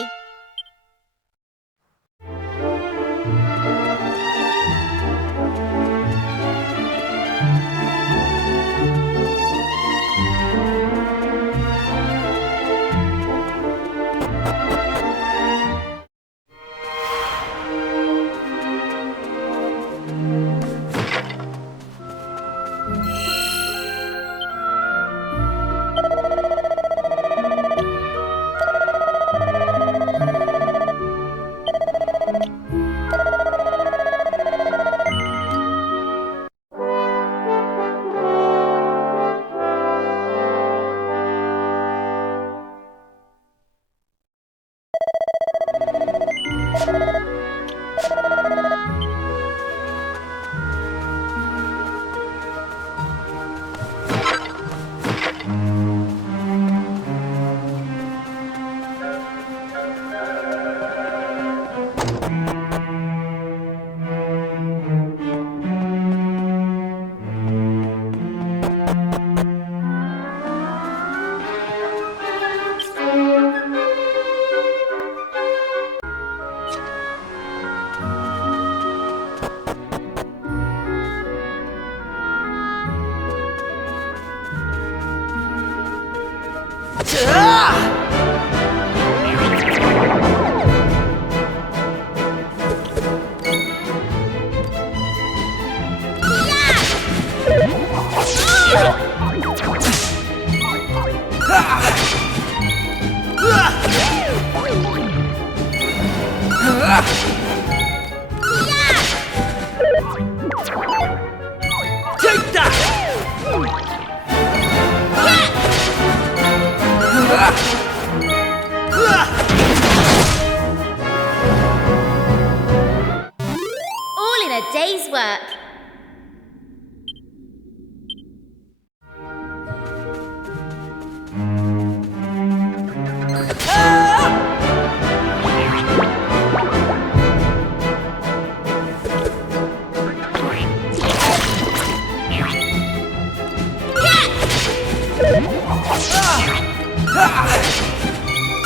All in a day's work.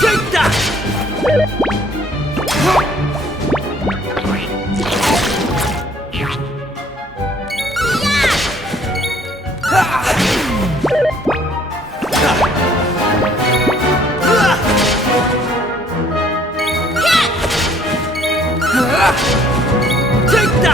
Take that! Take that!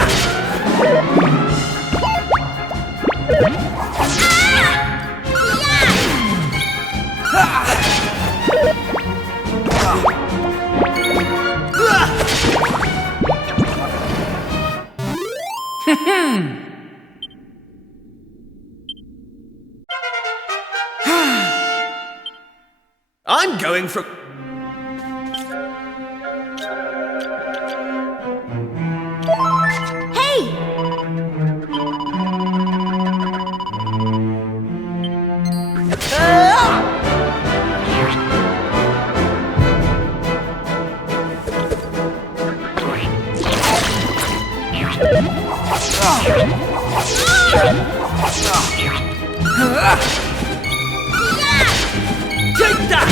I'm going for... Take that! Take that!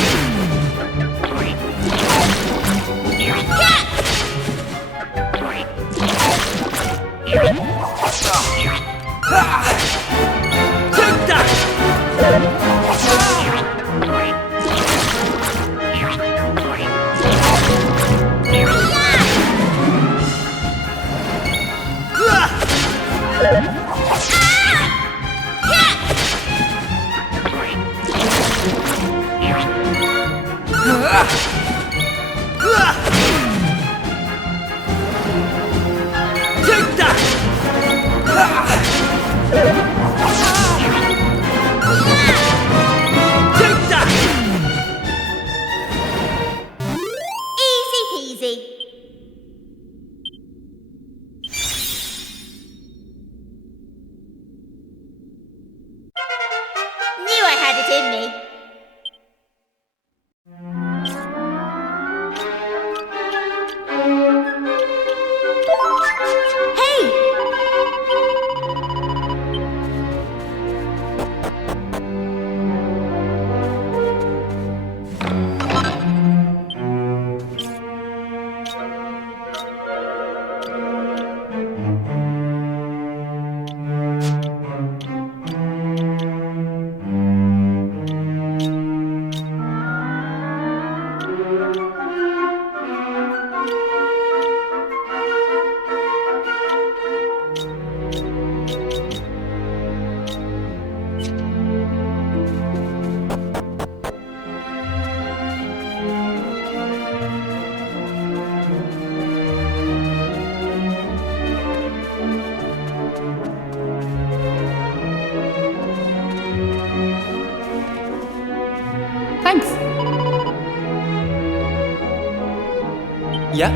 Take that! Take that! Easy peasy. Knew I had it in me. Thanks. Yeah?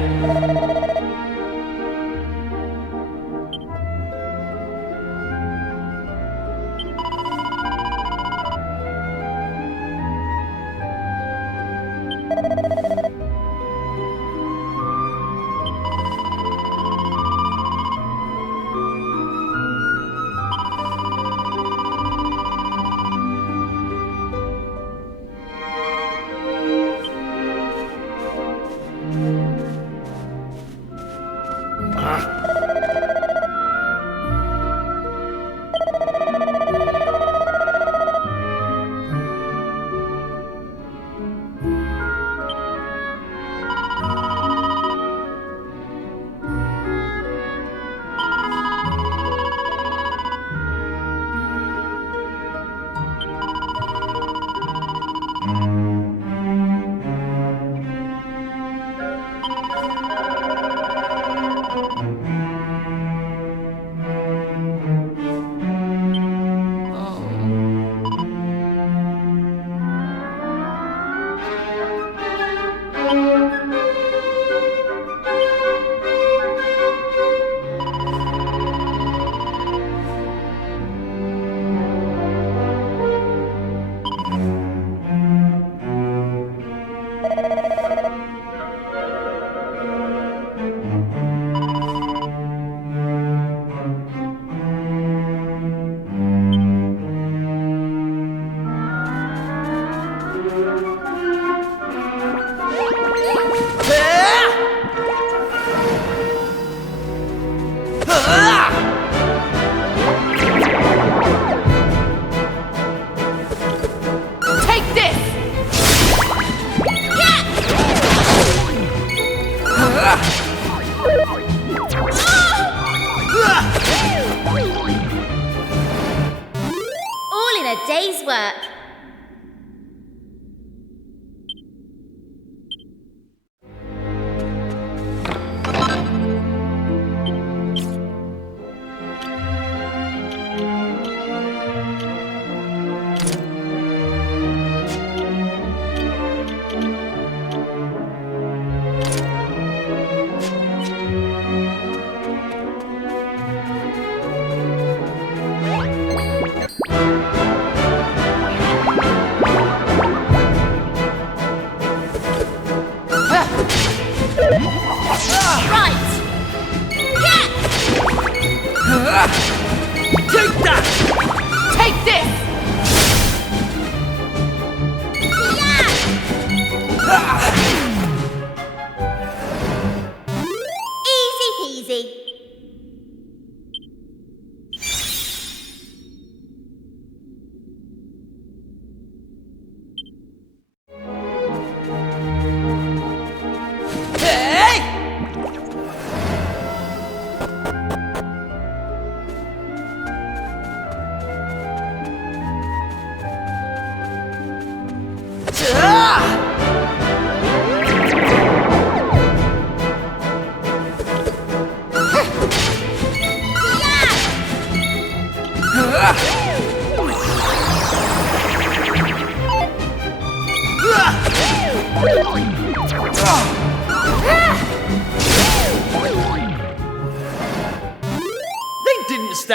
All in a day's work.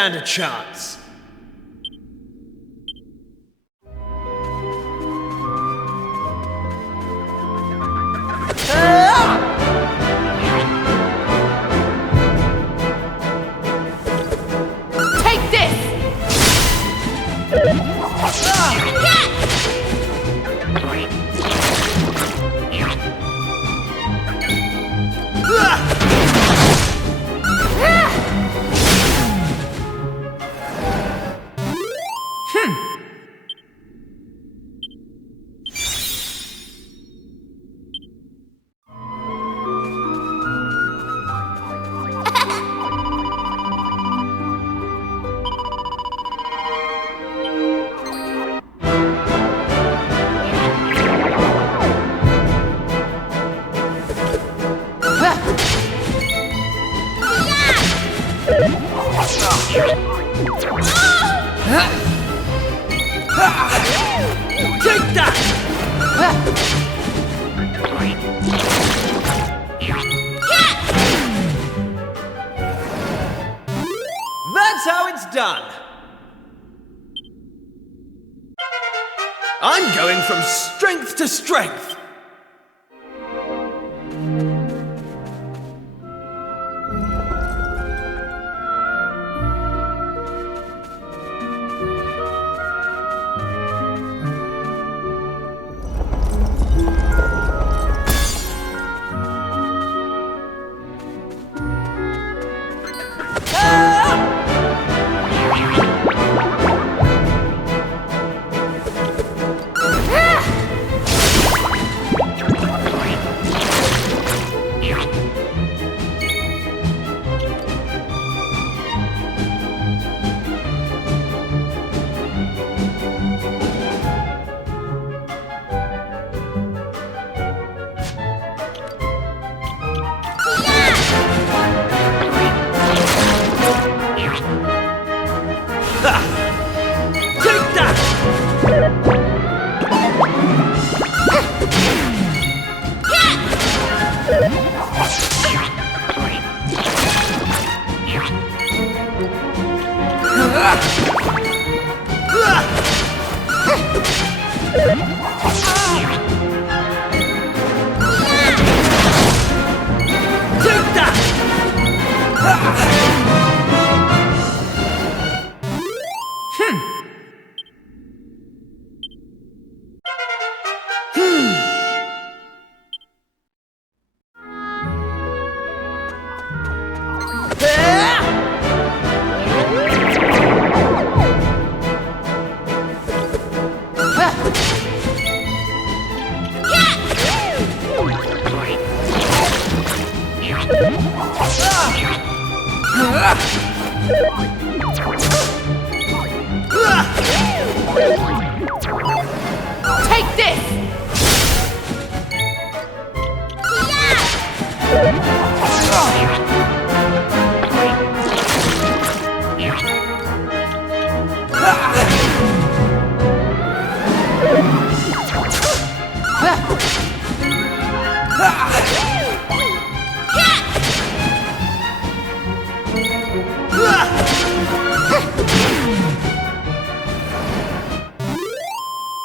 stand a chance. Take this! Take that! That's how it's done. I'm going from strength to strength. Take that! Take that! Take this!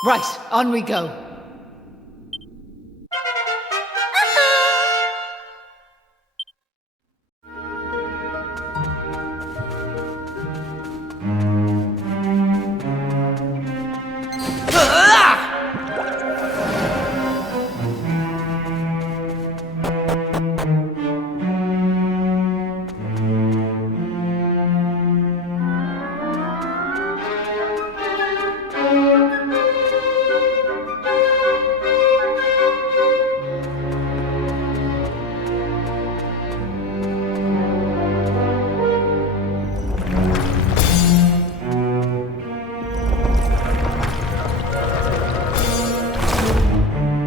Right, on we go.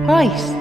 Right.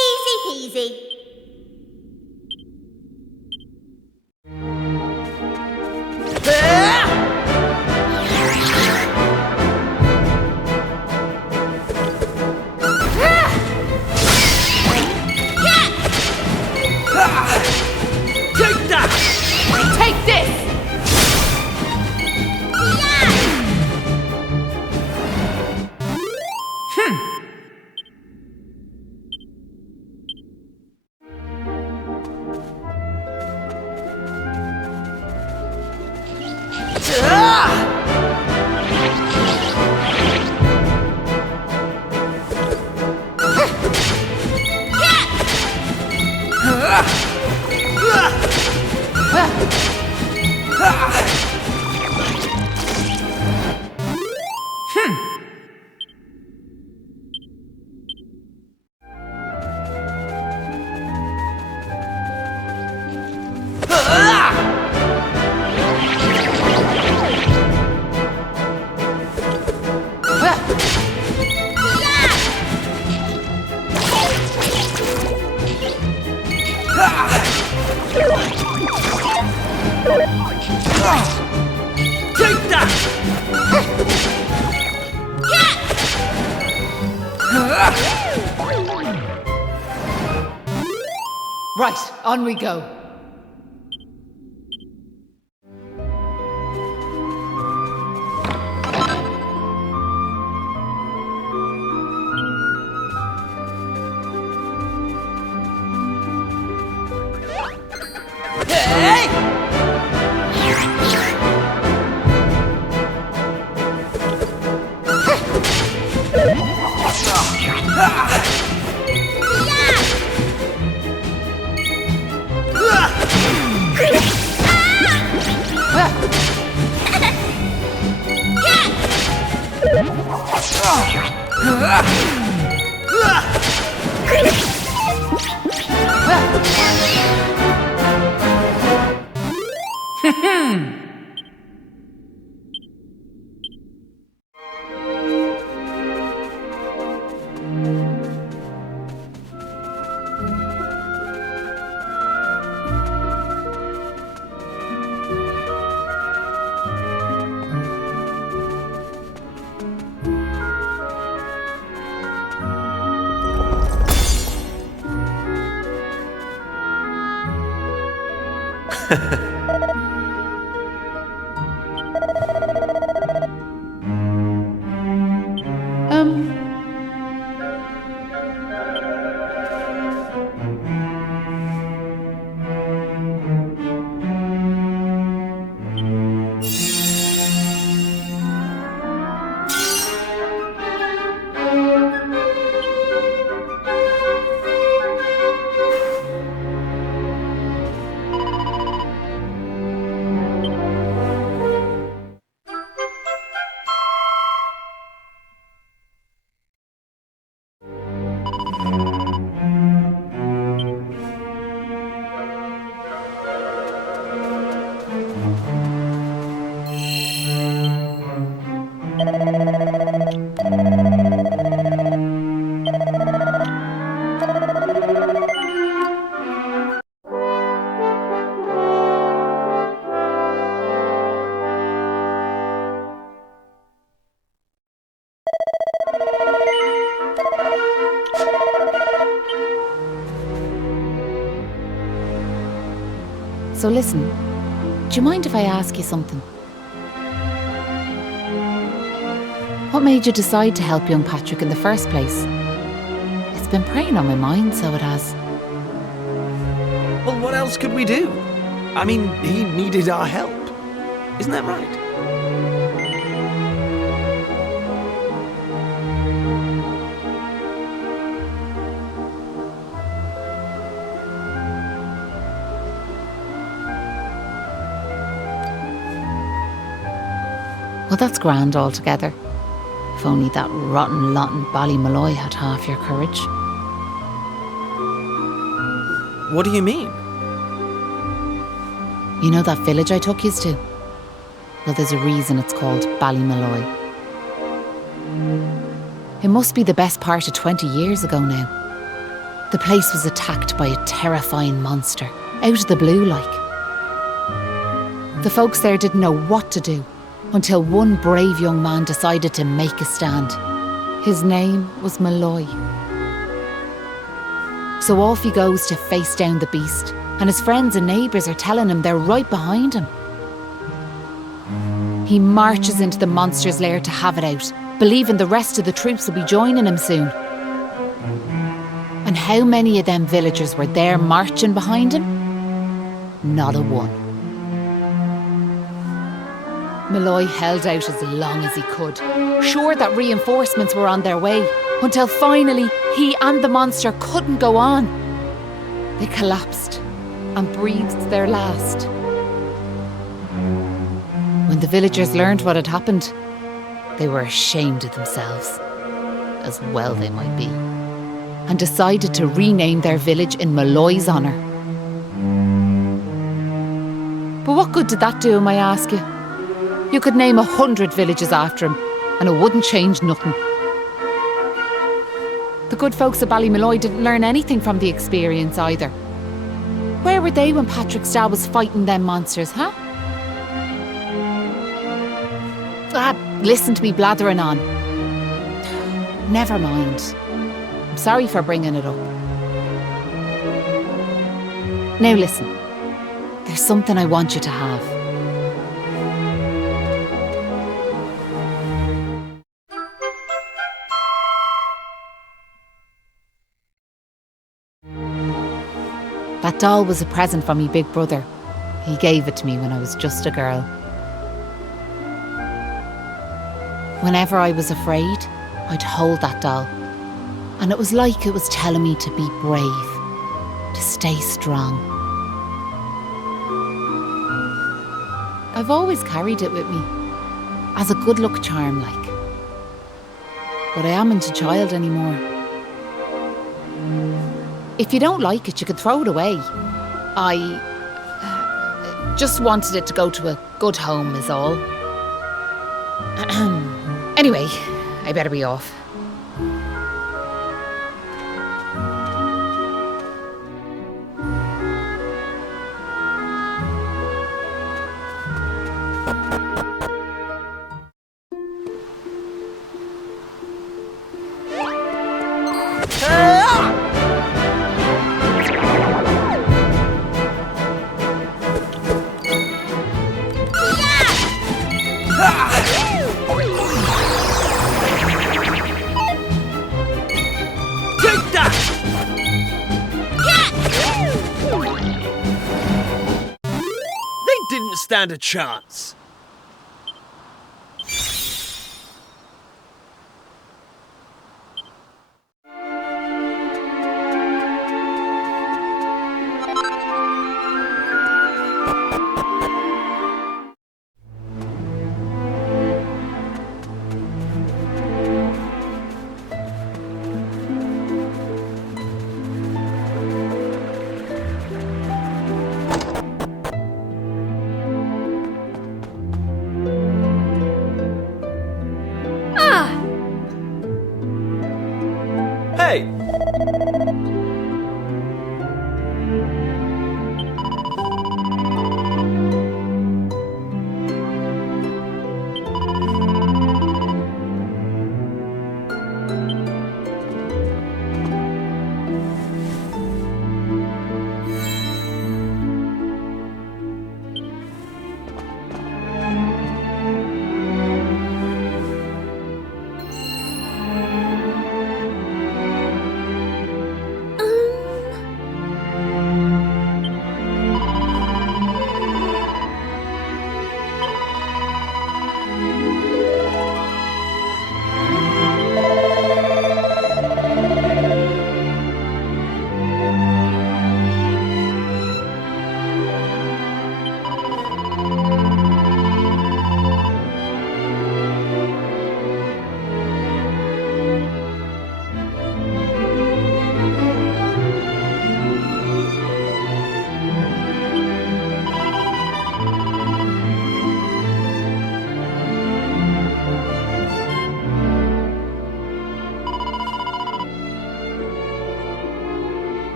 Easy peasy. Take that! Take this! Take that! Right, on we go. So listen, do you mind if I ask you something? What made you decide to help young Patrick in the first place? It's been preying on my mind, so it has. Well, what else could we do? I mean, he needed our help. Isn't that right? Well, that's grand altogether. If only that rotten lot in Ballymalloy had half your courage. What do you mean? You know that village I took yous to? Well, there's a reason it's called Ballymalloy. It must be the best part of 20 years ago now. The place was attacked by a terrifying monster, out of the blue like. The folks there didn't know what to do until one brave young man decided to make a stand. His name was Malloy. So off he goes to face down the beast, and his friends and neighbours are telling him they're right behind him. He marches into the monster's lair to have it out, believing the rest of the troops will be joining him soon. And how many of them villagers were there marching behind him? Not a one. Malloy held out as long as he could, sure that reinforcements were on their way, until finally he and the monster couldn't go on. They collapsed and breathed their last. When the villagers learned what had happened, they were ashamed of themselves, as well they might be, and decided to rename their village in Malloy's honour. But what good did that do him, I ask you? You could name 100 villages after him, and it wouldn't change nothing. The good folks of Ballymalloy didn't learn anything from the experience either. Where were they when Patrick Starr was fighting them monsters, huh? Listen to me blathering on. Never mind. I'm sorry for bringing it up. Now listen, there's something I want you to have. That doll was a present from me big brother. He gave it to me when I was just a girl. Whenever I was afraid, I'd hold that doll. And it was like it was telling me to be brave, to stay strong. I've always carried it with me, as a good luck charm like. But I amn't a child anymore. If you don't like it, you can throw it away. I just wanted it to go to a good home is all. Anyway, I better be off. Stand a chance.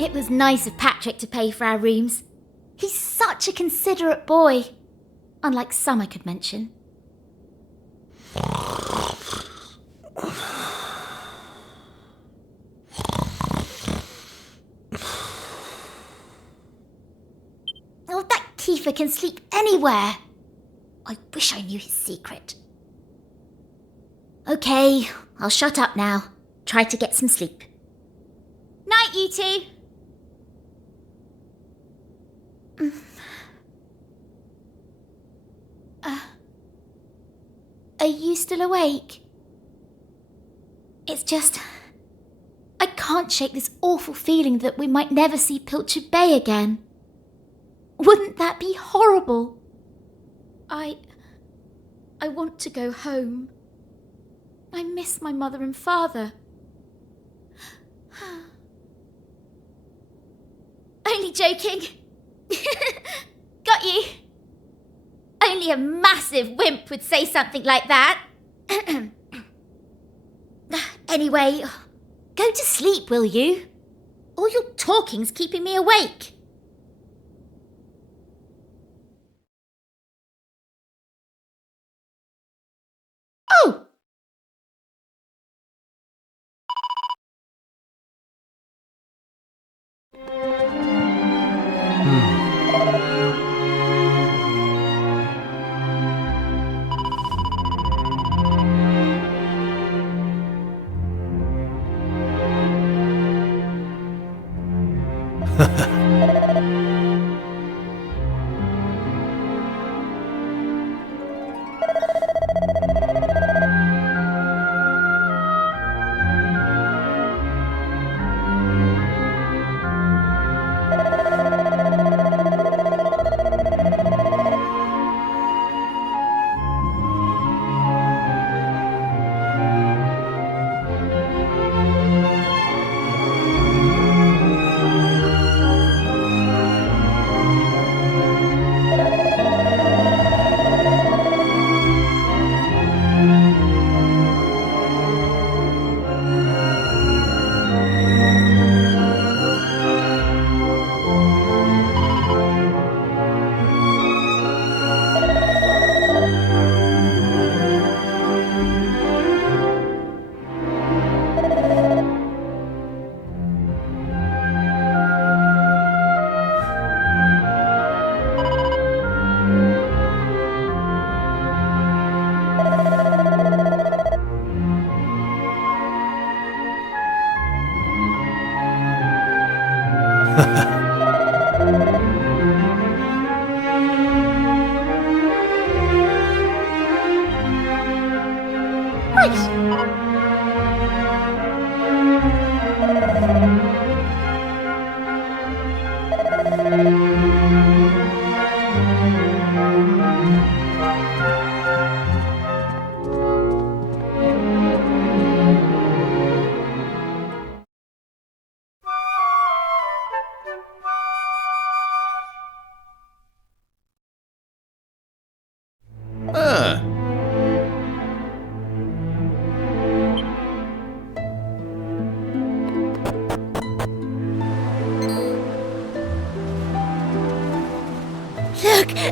It was nice of Patrick to pay for our rooms. He's such a considerate boy. Unlike some I could mention. Oh, that Kiefer can sleep anywhere. I wish I knew his secret. Okay, I'll shut up now. Try to get some sleep. Night, you two. Are you still awake? It's just... I can't shake this awful feeling that we might never see Pilchard Bay again. Wouldn't that be horrible? I want to go home. I miss my mother and father. Only joking. Got you. Only a massive wimp would say something like that. Anyway, go to sleep, will you? All your talking's keeping me awake. Oh!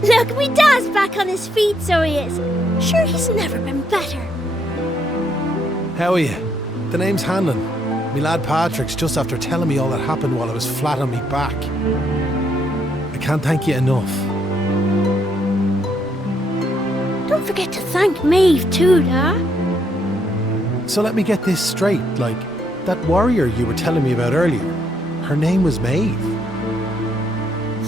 Look, me dad's back on his feet, so he is. Sure, he's never been better. How are you? The name's Hanlon. Me lad Patrick's just after telling me all that happened while I was flat on me back. I can't thank you enough. Don't forget to thank Maeve too, da. So let me get this straight, like, that warrior you were telling me about earlier, her name was Maeve.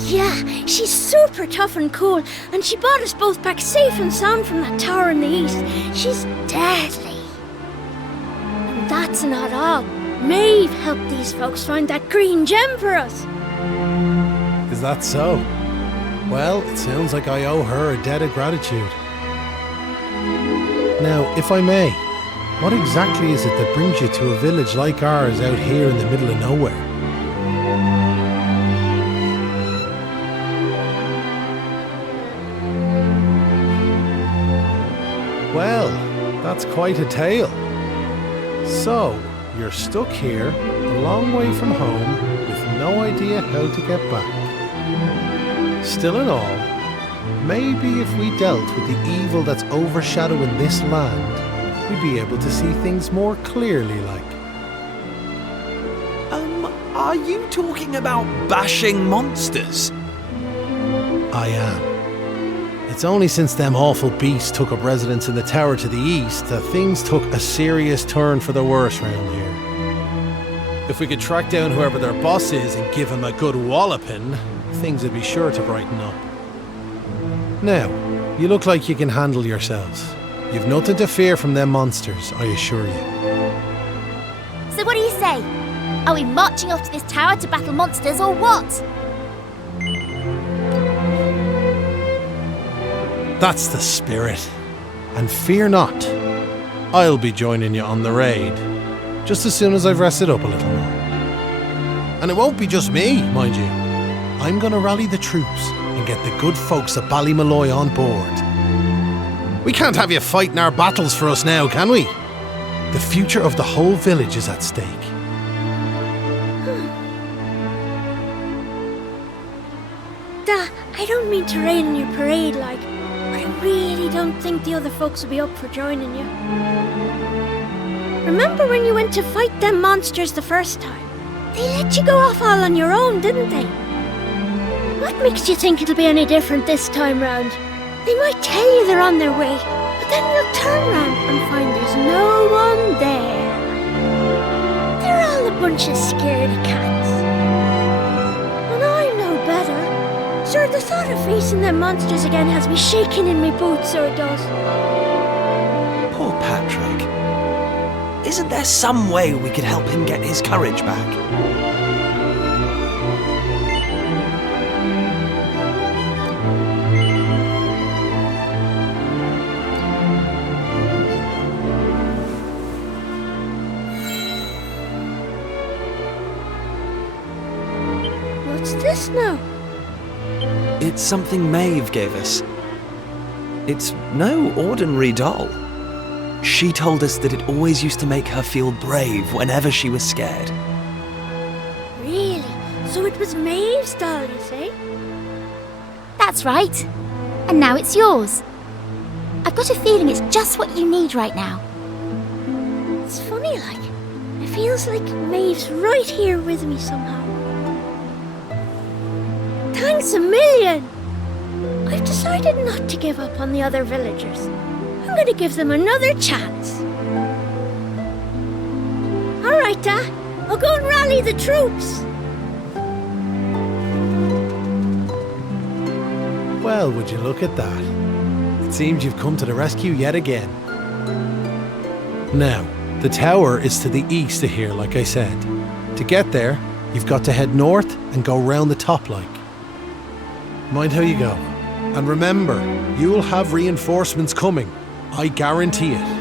Yeah, she's super tough and cool, and she brought us both back safe and sound from that tower in the east. She's deadly. And that's not all. Maeve helped these folks find that green gem for us. Is that so? Well, it sounds like I owe her a debt of gratitude. Now, if I may, what exactly is it that brings you to a village like ours out here in the middle of nowhere? Well, that's quite a tale. So, you're stuck here, a long way from home, with no idea how to get back. Still in all, maybe if we dealt with the evil that's overshadowing this land, we'd be able to see things more clearly, like. Are you talking about bashing monsters? I am. It's only since them awful beasts took up residence in the tower to the east that things took a serious turn for the worse round here. If we could track down whoever their boss is and give him a good walloping, things would be sure to brighten up. Now, you look like you can handle yourselves. You've nothing to fear from them monsters, I assure you. So what do you say? Are we marching off to this tower to battle monsters or what? That's the spirit. And fear not. I'll be joining you on the raid, just as soon as I've rested up a little more. And it won't be just me, mind you. I'm going to rally the troops and get the good folks of Ballymalloy on board. We can't have you fighting our battles for us now, can we? The future of the whole village is at stake. I don't mean to rain on your parade, but I really don't think the other folks will be up for joining you. Remember when you went to fight them monsters the first time? They let you go off all on your own, didn't they? What makes you think it'll be any different this time round? They might tell you they're on their way, but then you'll turn round and find there's no one there. They're all a bunch of scaredy cats. And I know better. Sure, the thought of facing them monsters again has me shaking in my boots, so it does. Poor Patrick. Isn't there some way we could help him get his courage back? What's this now? It's something Maeve gave us. It's no ordinary doll. She told us that it always used to make her feel brave whenever she was scared. Really? So it was Maeve's doll, you say? That's right. And now it's yours. I've got a feeling it's just what you need right now. It's funny, it feels like Maeve's right here with me somehow. Thanks a million! I've decided not to give up on the other villagers. I'm going to give them another chance. All right, I'll go and rally the troops. Well, would you look at that? It seems you've come to the rescue yet again. Now, the tower is to the east of here, like I said. To get there, you've got to head north and go round the top like. Mind how you go. And remember, you'll have reinforcements coming. I guarantee it.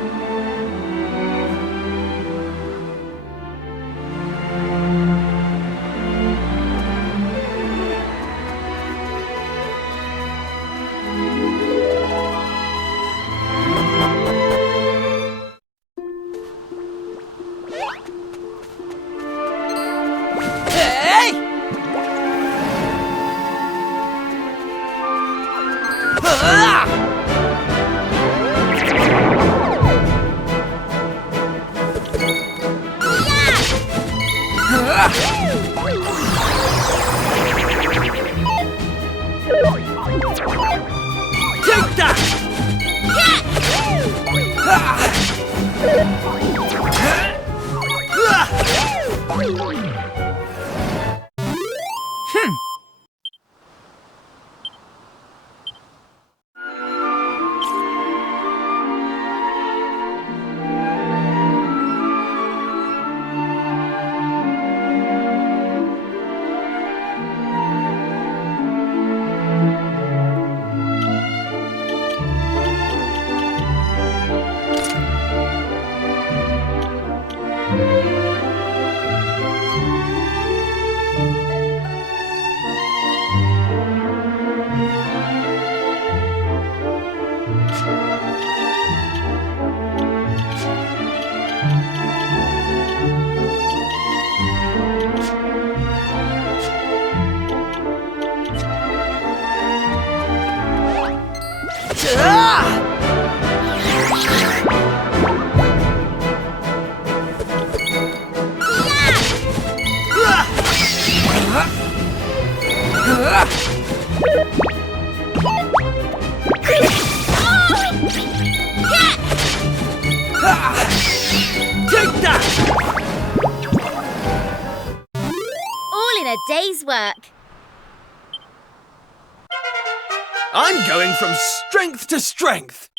a day's work. I'm going from strength to strength.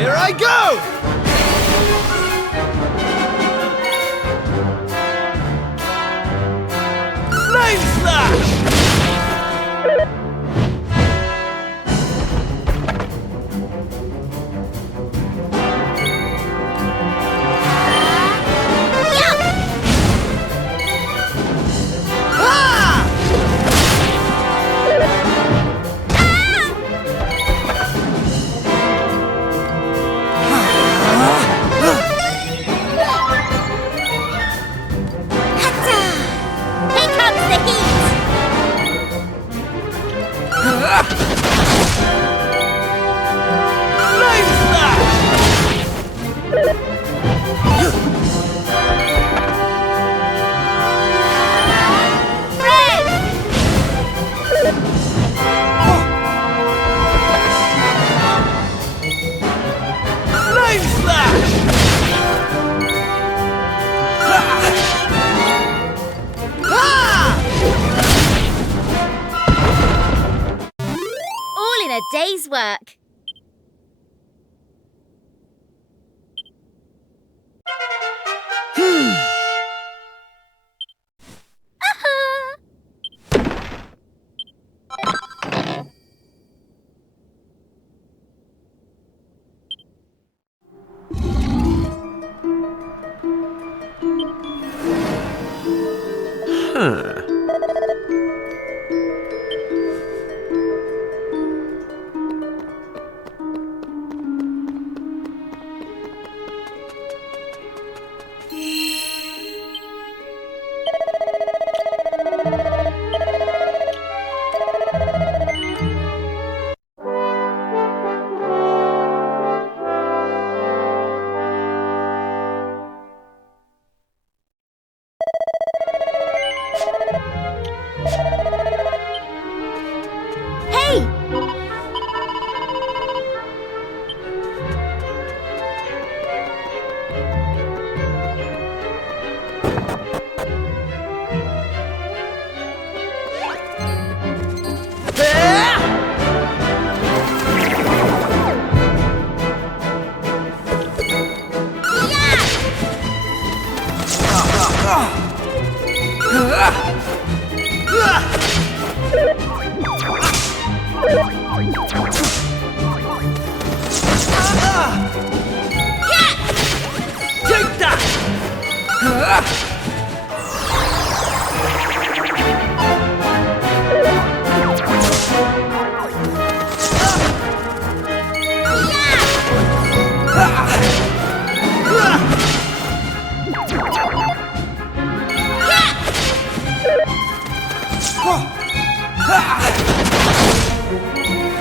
Here I go! Flame Slash! Day's work. Take that!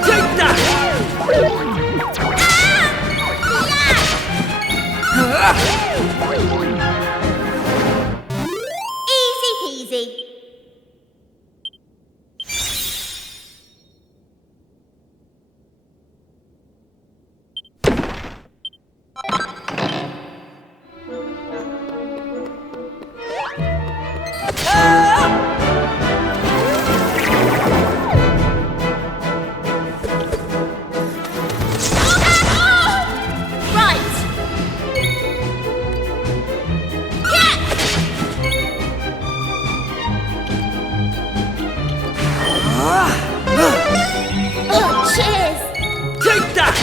Take that! Easy peasy. Right. Oh, cheers. Take that!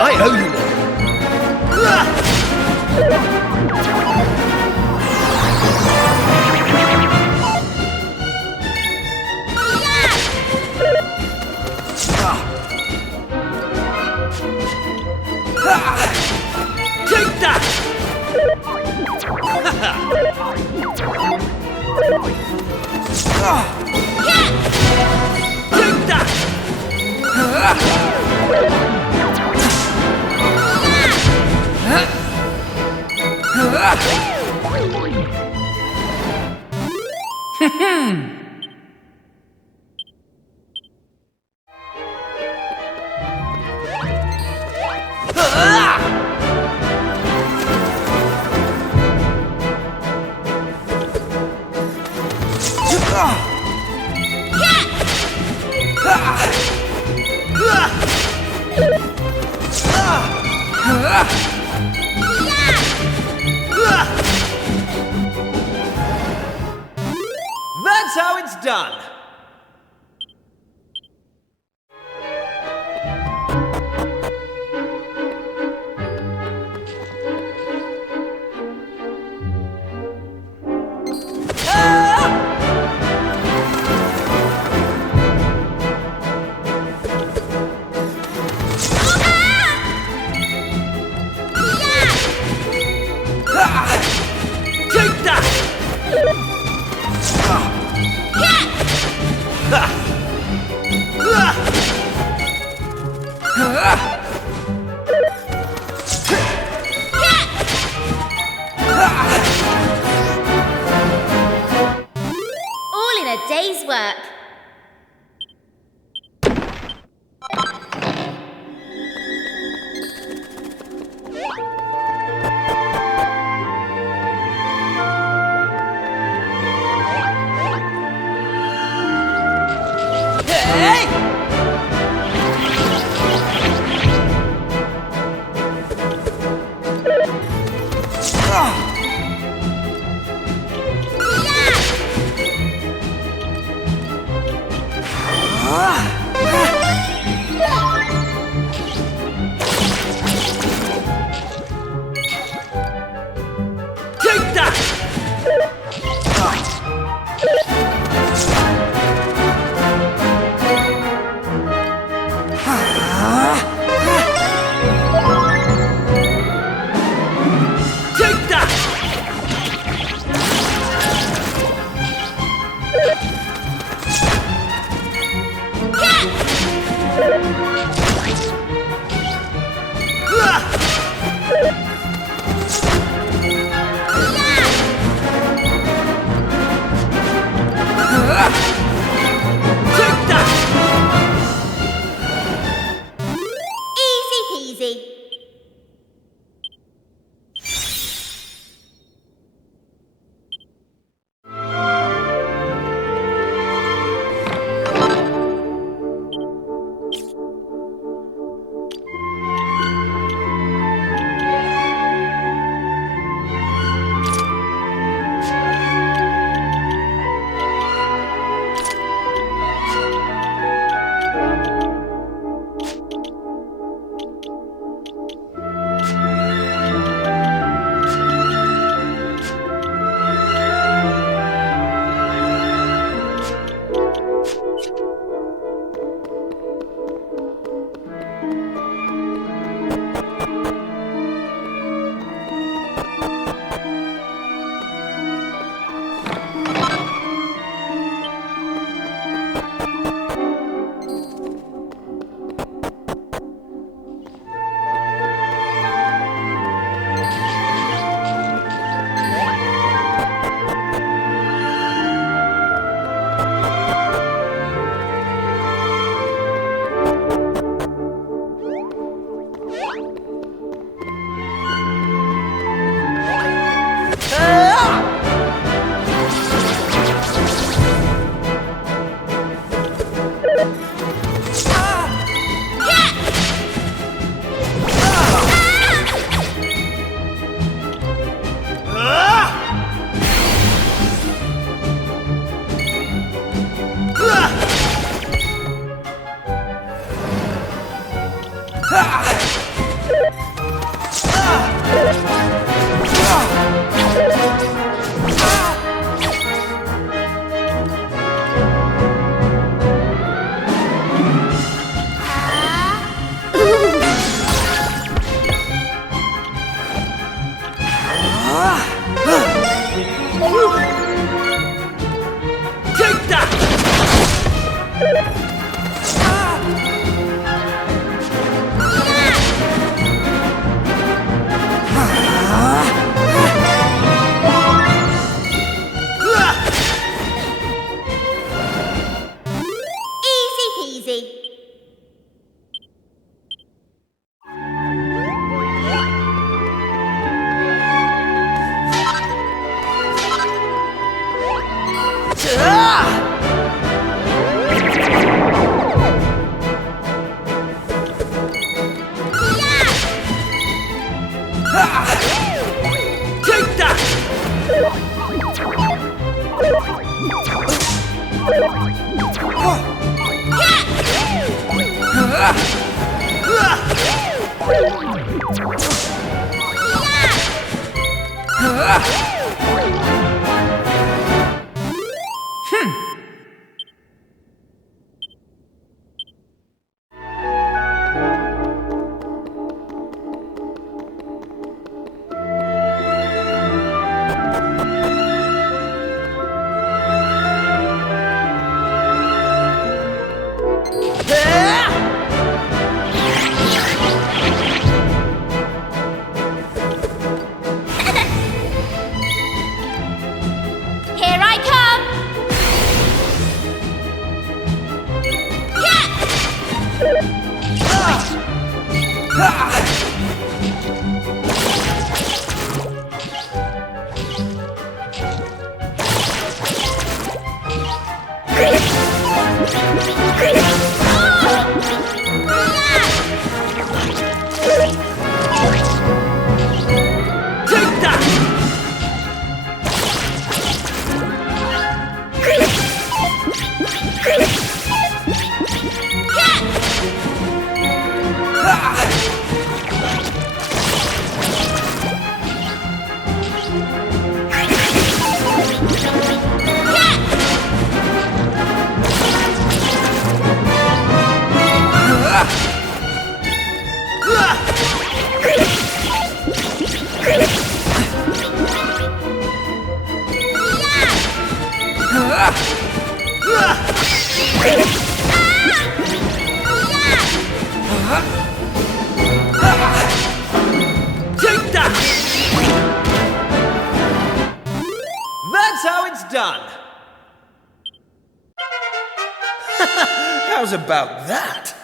I owe you Take that! Take that! That's how it's done. Take that! All in a day's work. Take that! Here I come! Take that! Take that! That's how it's done. How's about that?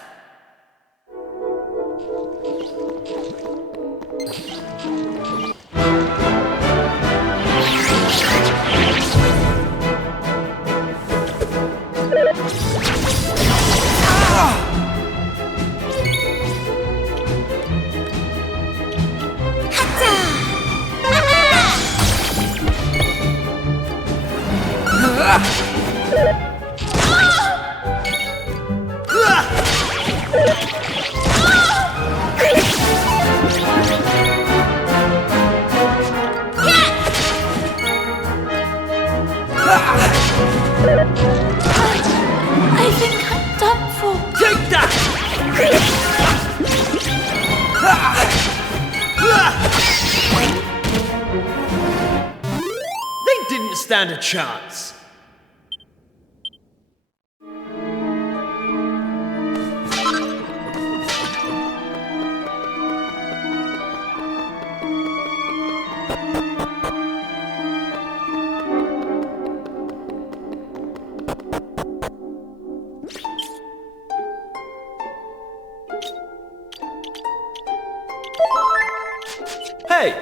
I think I'm done for. Take that! They didn't stand a chance. Hey!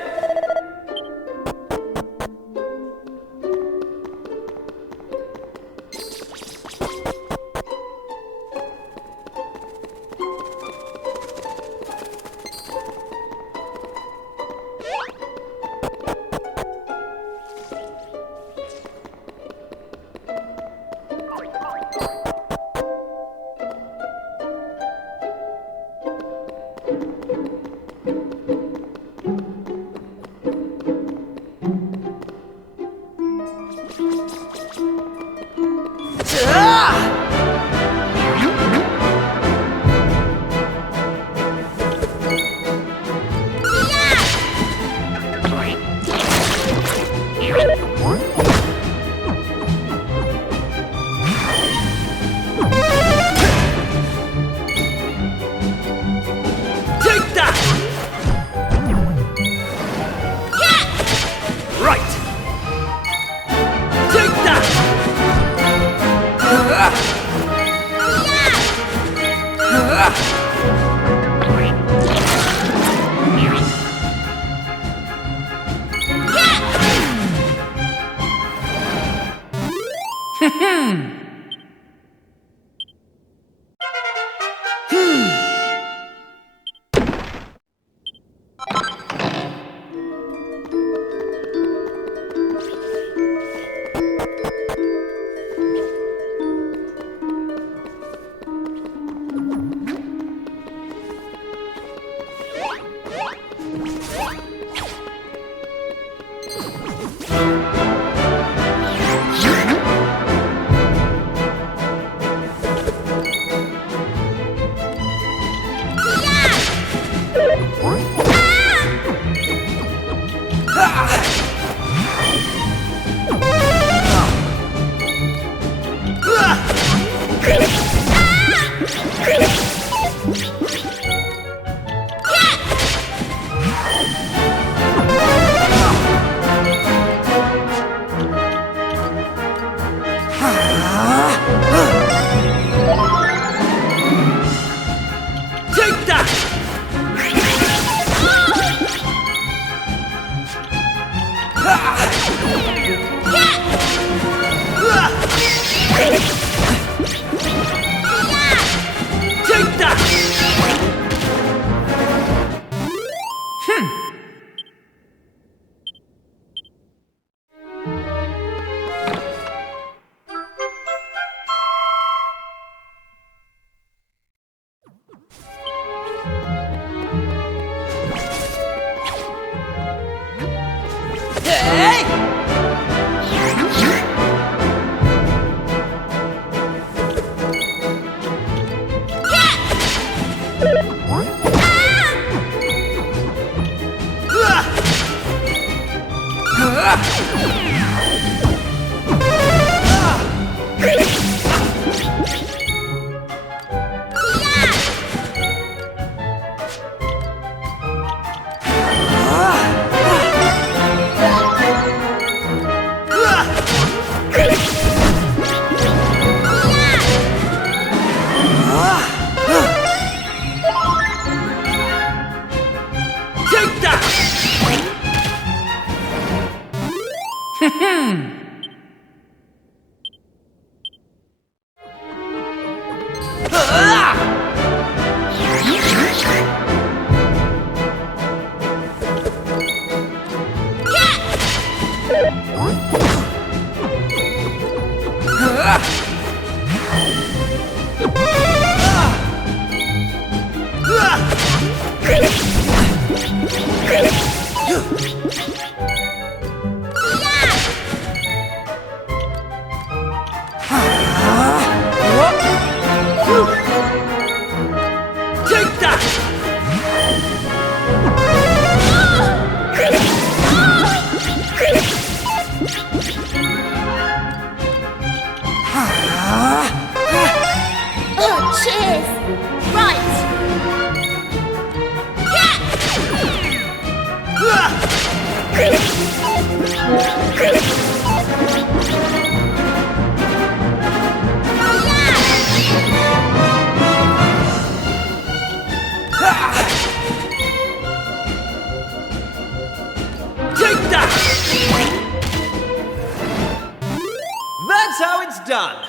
That's how it's done.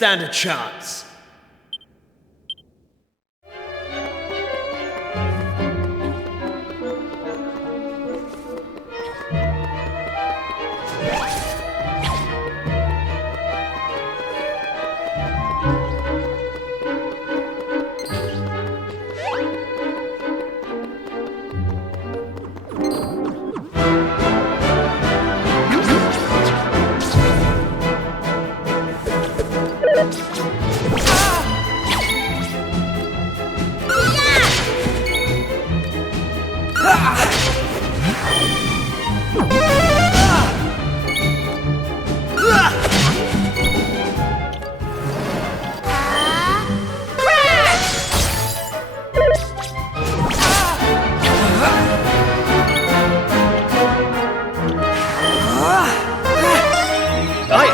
Stand a chance.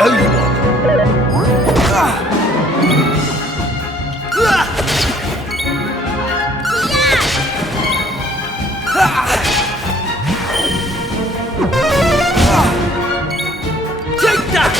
know you won. Take that!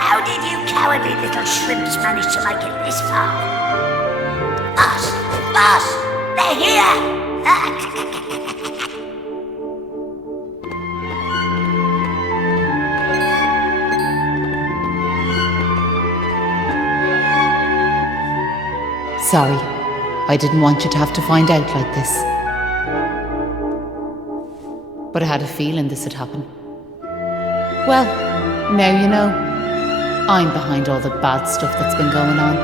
How did you cowardly little shrimps manage to make it this far? Boss! Boss! They're here! Sorry, I didn't want you to have to find out like this. But I had a feeling this would happen. Well, now you know. I'm behind all the bad stuff that's been going on.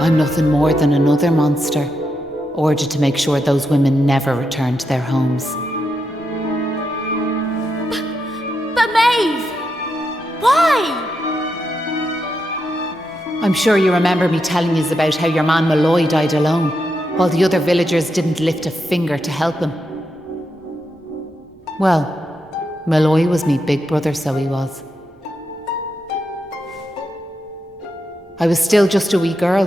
I'm nothing more than another monster, ordered to make sure those women never return to their homes. But Maeve! Why? I'm sure you remember me telling you about how your man Malloy died alone, while the other villagers didn't lift a finger to help him. Well, Malloy was me big brother, so he was. I was still just a wee girl,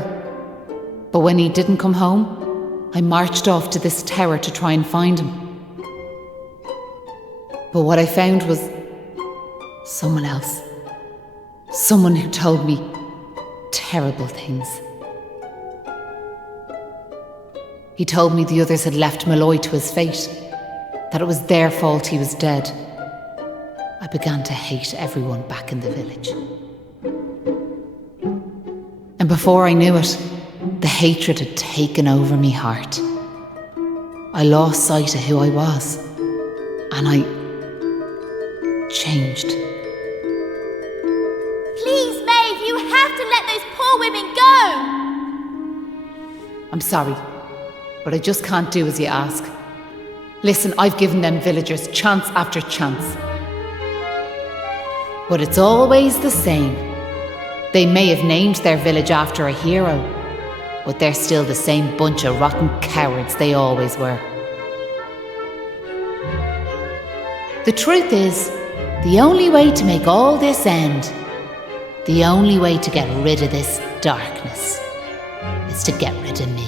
but when he didn't come home, I marched off to this tower to try and find him. But what I found was someone else. Someone who told me terrible things. He told me the others had left Malloy to his fate, that it was their fault he was dead. I began to hate everyone back in the village. And before I knew it, the hatred had taken over me heart. I lost sight of who I was, and I changed. Please, Maeve, you have to let those poor women go! I'm sorry, but I just can't do as you ask. Listen, I've given them villagers chance after chance. But it's always the same. They may have named their village after a hero, but they're still the same bunch of rotten cowards they always were. The truth is, the only way to make all this end, the only way to get rid of this darkness, is to get rid of me.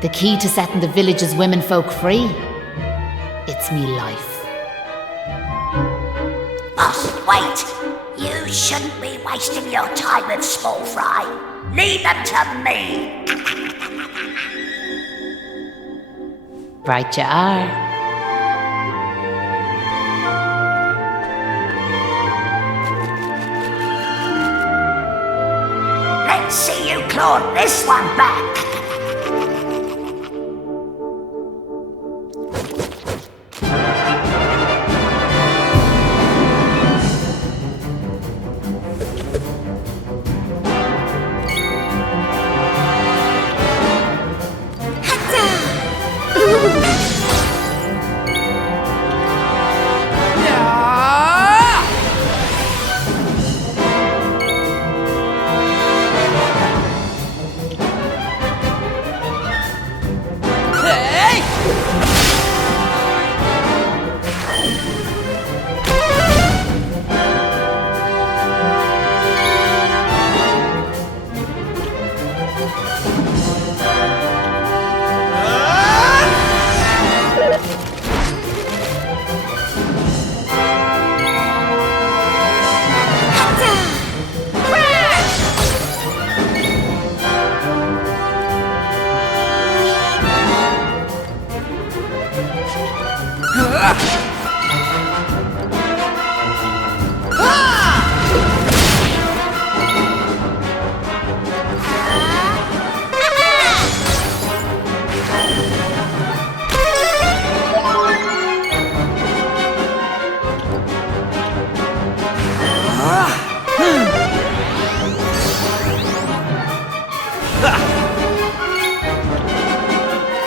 The key to setting the village's womenfolk free, it's me life. Boss, wait! You shouldn't be wasting your time with small fry. Leave them to me! Right you are. Let's see you claw this one back!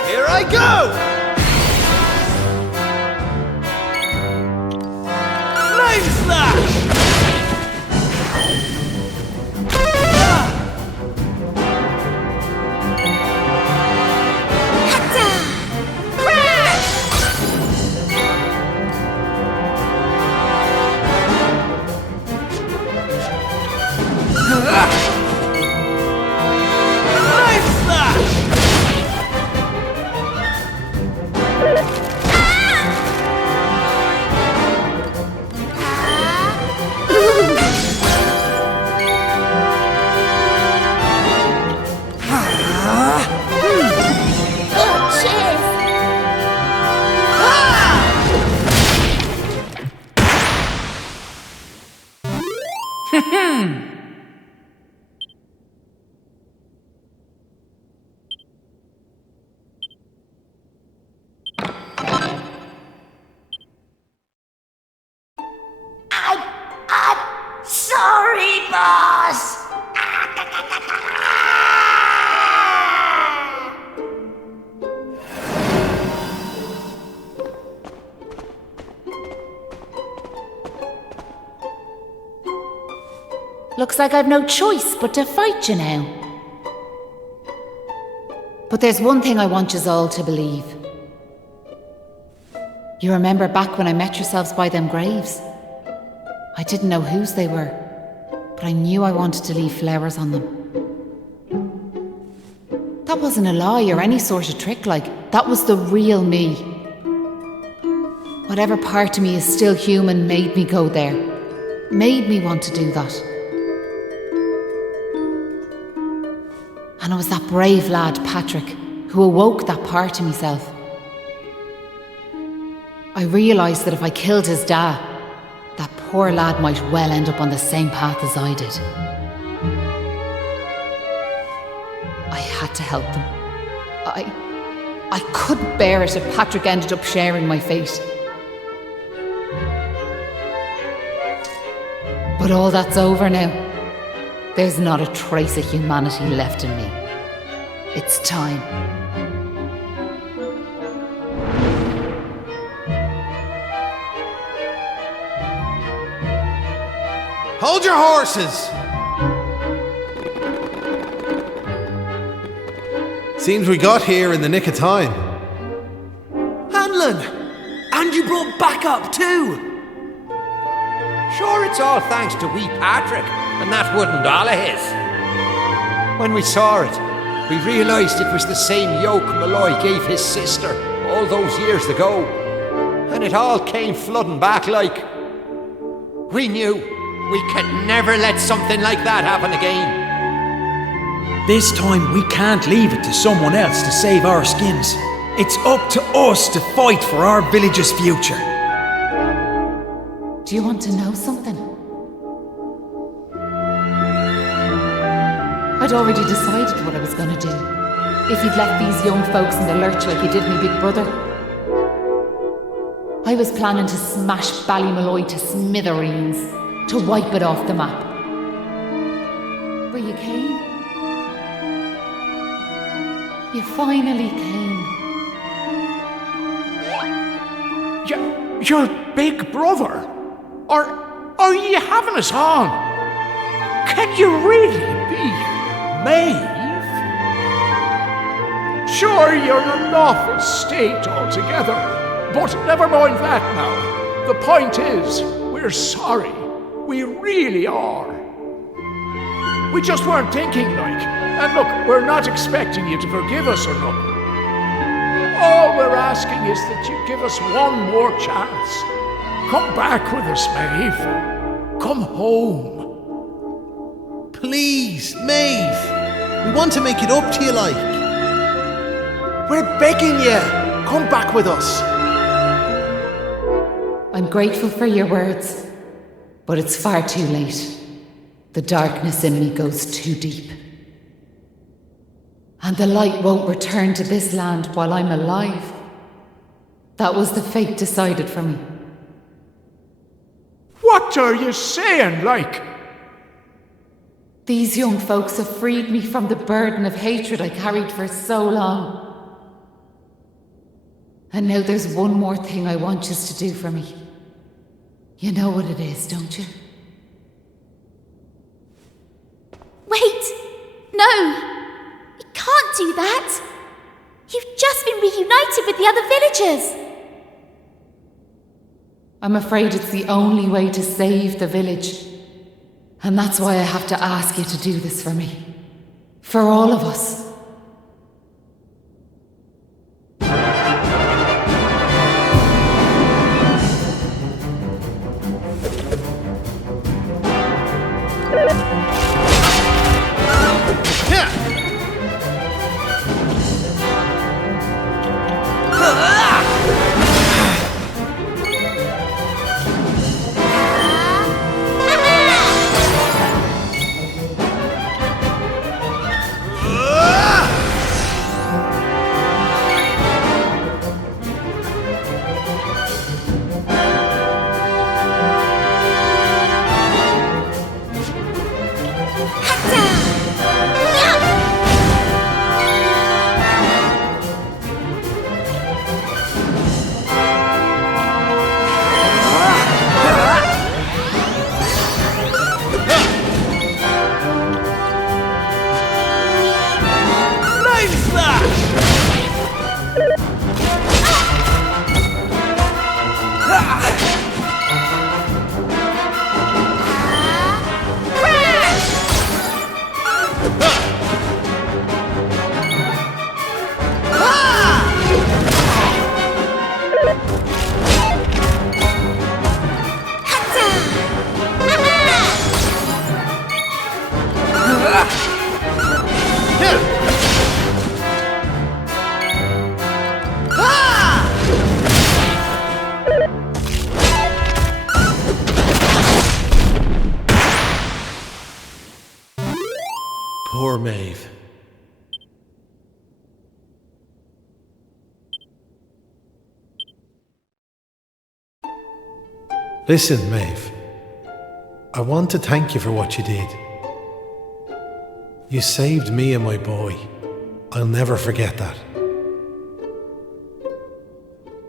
Here I go! Flame Slash! I'm sorry, boss. Looks like I've no choice but to fight you now. But there's one thing I want yous all to believe. You remember back when I met yourselves by them graves? I didn't know whose they were, but I knew I wanted to leave flowers on them. That wasn't a lie or any sort of trick, that was the real me. Whatever part of me is still human made me go there, made me want to do that. And it was that brave lad, Patrick, who awoke that part of myself. I realised that if I killed his dad, that poor lad might well end up on the same path as I did. I had to help them. I couldn't bear it if Patrick ended up sharing my fate. But all that's over now. There's not a trace of humanity left in me. It's time. Hold your horses! Seems we got here in the nick of time. Hanlon! And you brought backup too! Sure, it's all thanks to wee Patrick and that wooden doll of his. When we saw it, we realised it was the same yoke Malloy gave his sister all those years ago. And it all came flooding back like... We knew we could never let something like that happen again. This time we can't leave it to someone else to save our skins. It's up to us to fight for our village's future. Do you want to know something? I'd already decided what I was going to do. If he'd left these young folks in the lurch like he did me big brother. I was planning to smash Ballymalloy to smithereens, to wipe it off the map. But you came. You finally came. Your big brother? Or are you having us on? Can you really be Maeve? Sure, you're an awful state altogether, but never mind that now. The point is, we're sorry. We really are. We just weren't thinking, And look, we're not expecting you to forgive us or nothing. All we're asking is that you give us one more chance. Come back with us, Maeve. Come home. Please, Maeve. We want to make it up to you, We're begging you. Come back with us. I'm grateful for your words, but it's far too late. The darkness in me goes too deep. And the light won't return to this land while I'm alive. That was the fate decided for me. What are you saying, These young folks have freed me from the burden of hatred I carried for so long. And now there's one more thing I want you to do for me. You know what it is, don't you? Wait! No! You can't do that! You've just been reunited with the other villagers! I'm afraid it's the only way to save the village. And that's why I have to ask you to do this for me. For all of us. Poor Maeve. Listen, Maeve. I want to thank you for what you did. You saved me and my boy. I'll never forget that.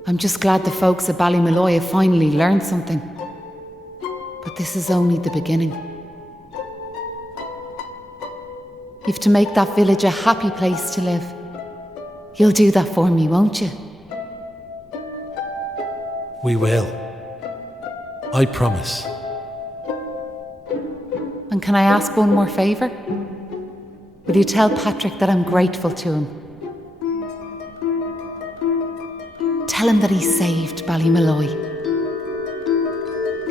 I'm just glad the folks at Ballymalloy have finally learned something. But this is only the beginning. You've to make that village a happy place to live. You'll do that for me, won't you? We will. I promise. And can I ask one more favour? Will you tell Patrick that I'm grateful to him? Tell him that he saved Ballymalloy.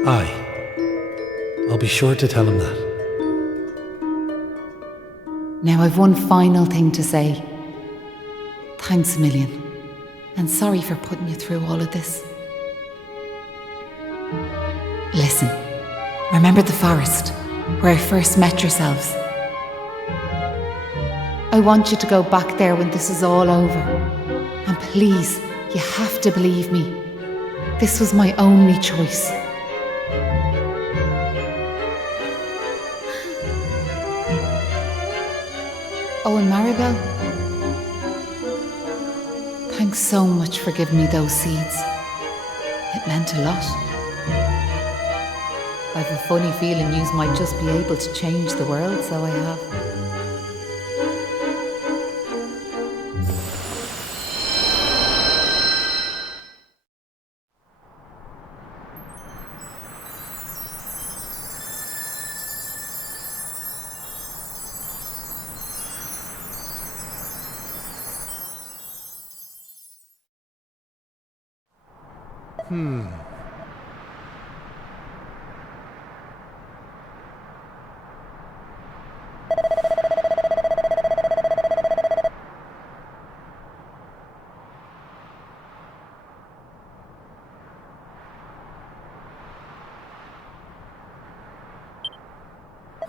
Aye. I'll be sure to tell him that. Now I've one final thing to say. Thanks a million. And sorry for putting you through all of this. Listen, remember the forest where I first met yourselves? I want you to go back there when this is all over. And please, you have to believe me. This was my only choice. Oh, and Maribel, thanks so much for giving me those seeds. It meant a lot. I've a funny feeling yous might just be able to change the world, so I have.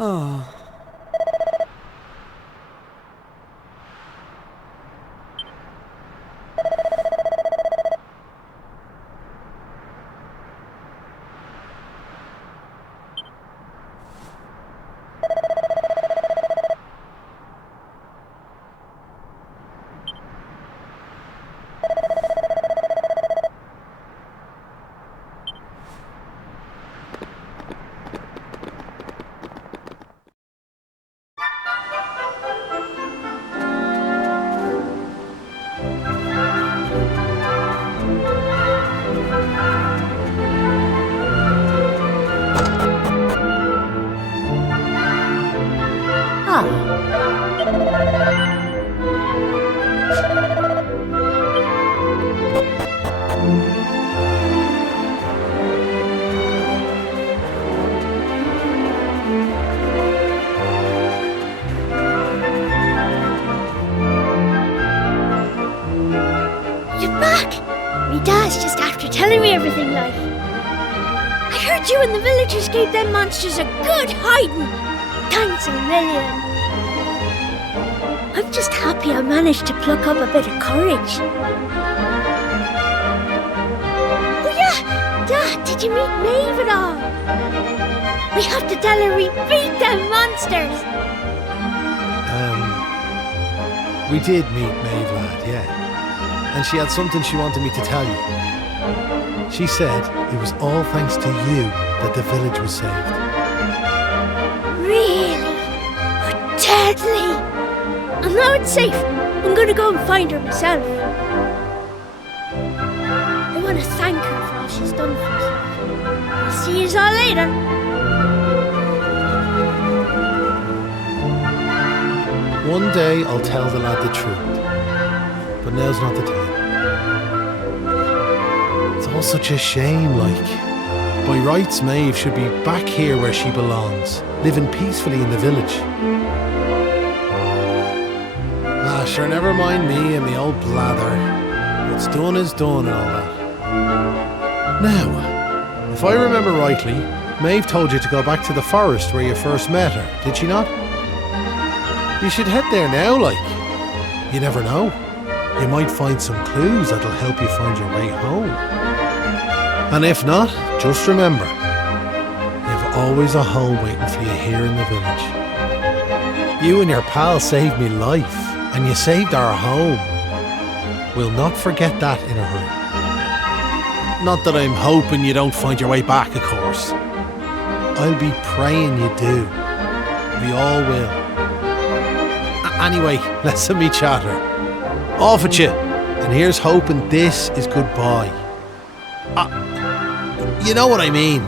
Oh. for telling me everything, like. I heard you and the villagers gave them monsters a good hiding. Thanks a million. I'm just happy I managed to pluck up a bit of courage. Oh yeah, Dad, did you meet Maeve at all? We have to tell her we beat them monsters. We did meet Maeve, lad, yeah. And she had something she wanted me to tell you. She said it was all thanks to you that the village was saved. Really? Oh, deadly! And now it's safe. I'm gonna go and find her myself. I want to thank her for all she's done for us. I'll see you all later. One day I'll tell the lad the truth, but now's not the time. It's all such a shame, like. By rights, Maeve should be back here where she belongs, living peacefully in the village. Ah, sure, never mind me and me old blather. What's done is done and all that. Now, if I remember rightly, Maeve told you to go back to the forest where you first met her, did she not? You should head there now, like. You never know. You might find some clues that'll help you find your way home. And if not, just remember, you've always a home waiting for you here in the village. You and your pal saved me life, and you saved our home. We'll not forget that in a hurry. Not that I'm hoping you don't find your way back, of course. I'll be praying you do. We all will. Anyway, let's me chatter. Off at you, and here's hoping this is goodbye. You know what I mean.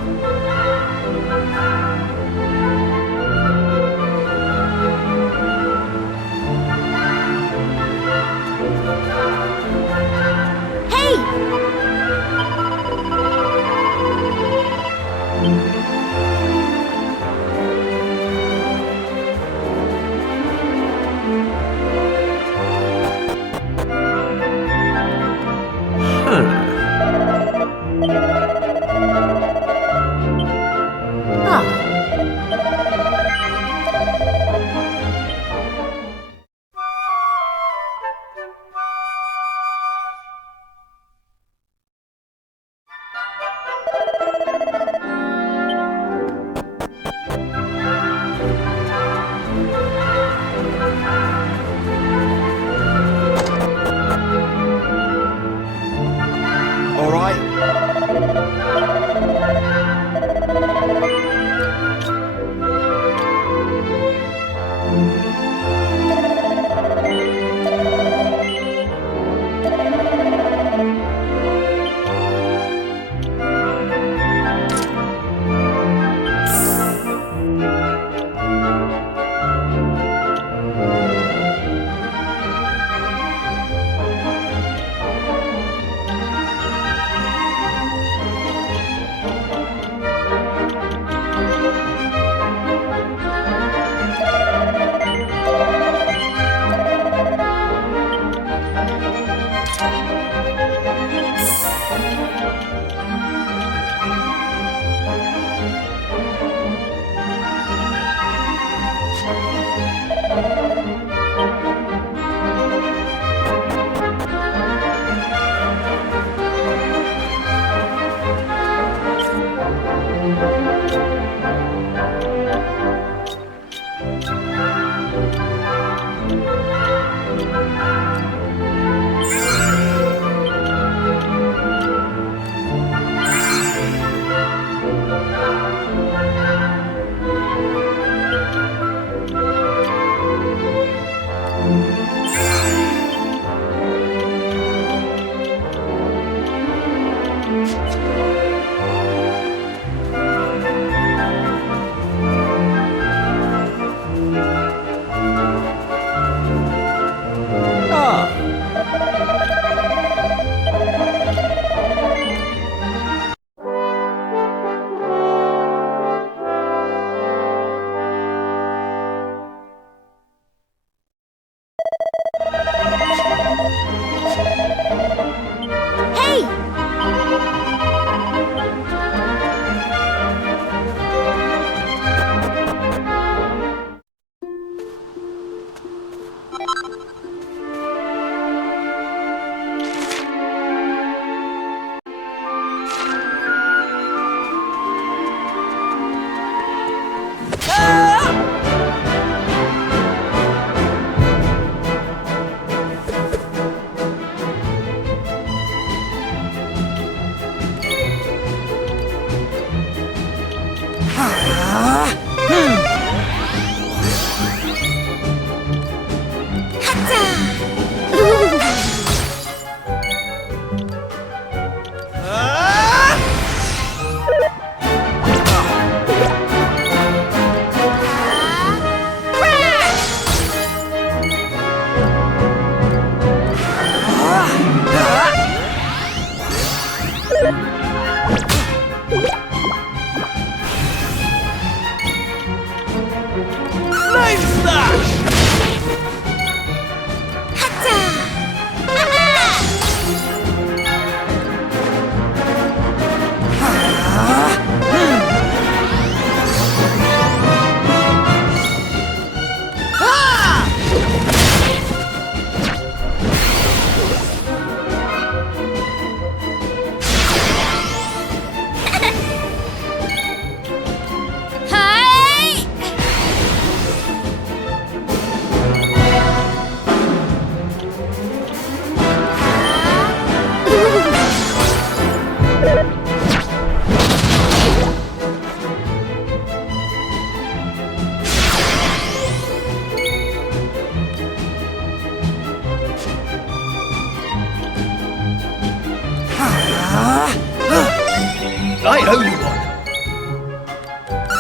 I owe you one.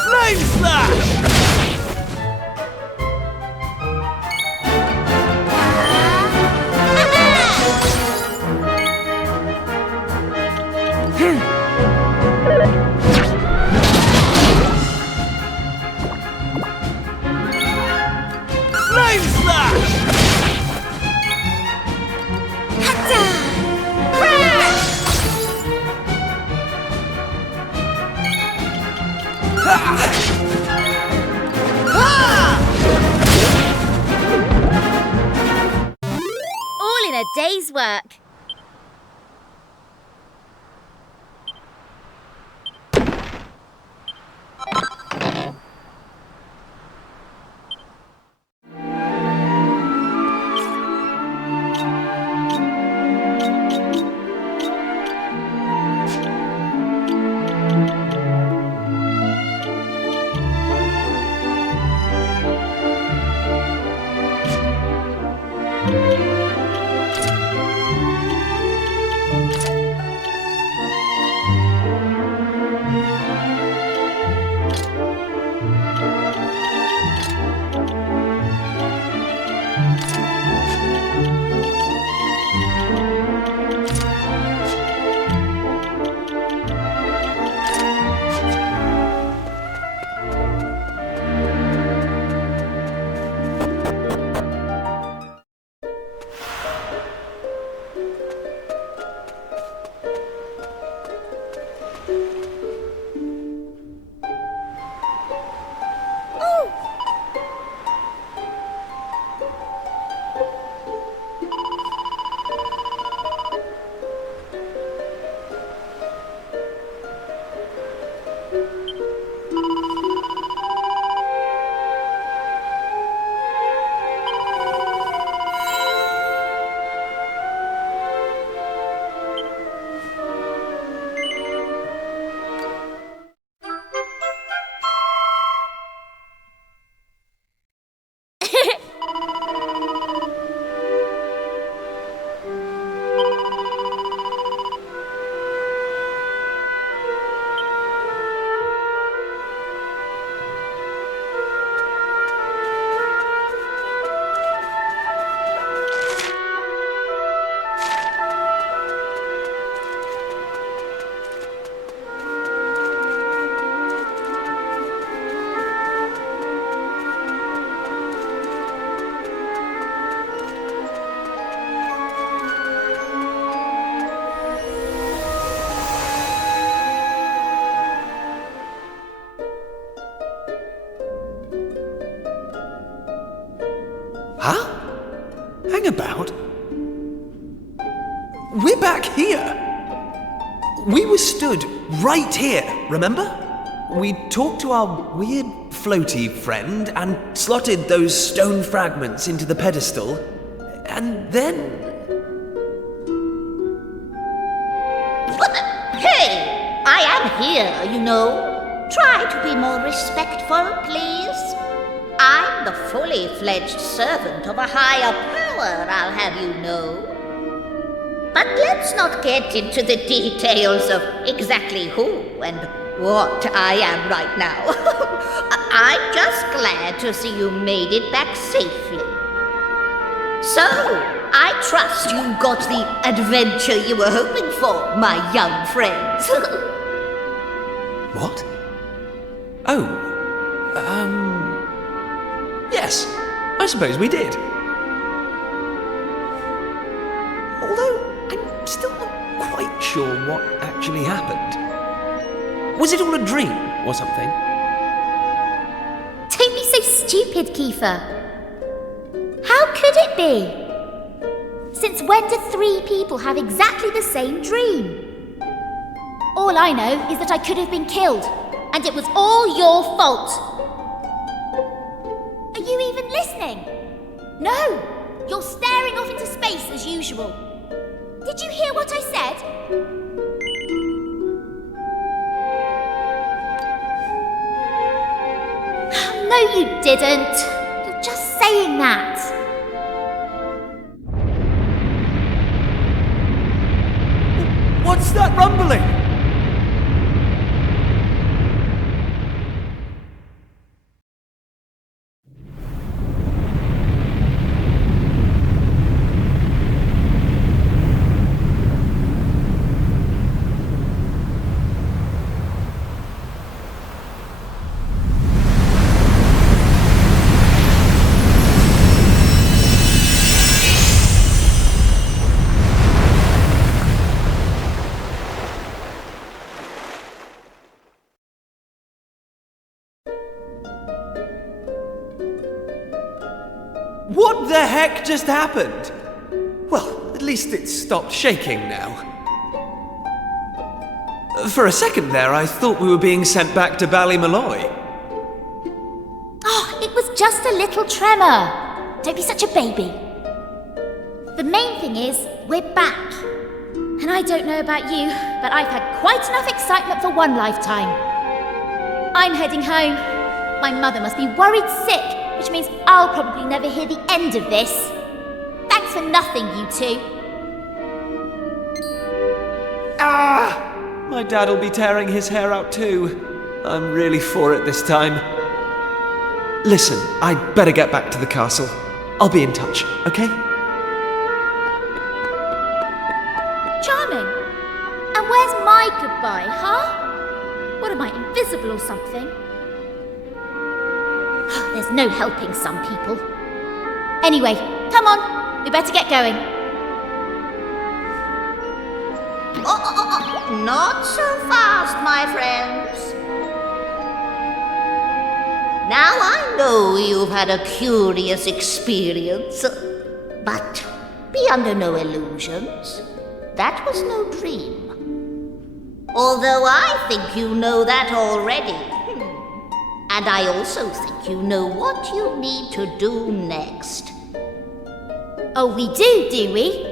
Flame Slash! Flame Slash! All in a day's work. Huh? Hang about. We're back here. We were stood right here, remember? We talked to our weird floaty friend and slotted those stone fragments into the pedestal, and then... Hey, I am here, you know. Try to be more respectful, please. I'm the fully fledged servant of a higher hour, I'll have you know. But let's not get into the details of exactly who and what I am right now. I'm just glad to see you made it back safely. So, I trust you got the adventure you were hoping for, my young friends. What? Oh, yes, I suppose we did. Although, I'm still not quite sure what actually happened. Was it all a dream or something? Don't be so stupid, Kiefer. How could it be? Since when do 3 people have exactly the same dream? All I know is that I could have been killed, and it was all your fault. Are you even listening? No! You're staring off into space as usual. Did you hear what I said? No, you didn't. You're just saying that. What's that rumbling? What the heck just happened? Well, at least it's stopped shaking now. For a second there, I thought we were being sent back to Ballymalloy. Oh, it was just a little tremor. Don't be such a baby. The main thing is, we're back. And I don't know about you, but I've had quite enough excitement for one lifetime. I'm heading home. My mother must be worried sick, which means I'll probably never hear the end of this. Thanks for nothing, you two. Ah! My dad'll be tearing his hair out too. I'm really for it this time. Listen, I'd better get back to the castle. I'll be in touch, okay? Charming. And where's my goodbye, huh? What am I, invisible or something? There's no helping some people. Anyway, come on. We better get going. Not so fast, my friends. Now I know you've had a curious experience, but be under no illusions. That was no dream. Although I think you know that already. And I also think you know what you need to do next. Oh, we do we?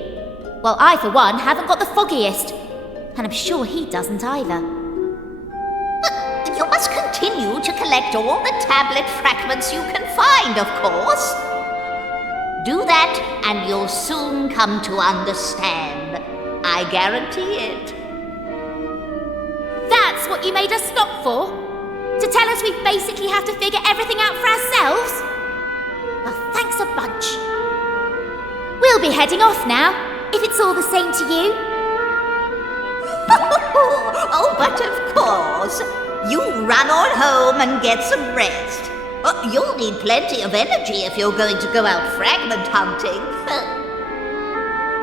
Well, I, for one, haven't got the foggiest. And I'm sure he doesn't either. But you must continue to collect all the tablet fragments you can find, of course. Do that, and you'll soon come to understand. I guarantee it. That's what you made us stop for? To tell us we basically have to figure everything out for ourselves? Well, thanks a bunch. We'll be heading off now, if it's all the same to you. Oh, but of course. You run on home and get some rest. You'll need plenty of energy if you're going to go out fragment hunting.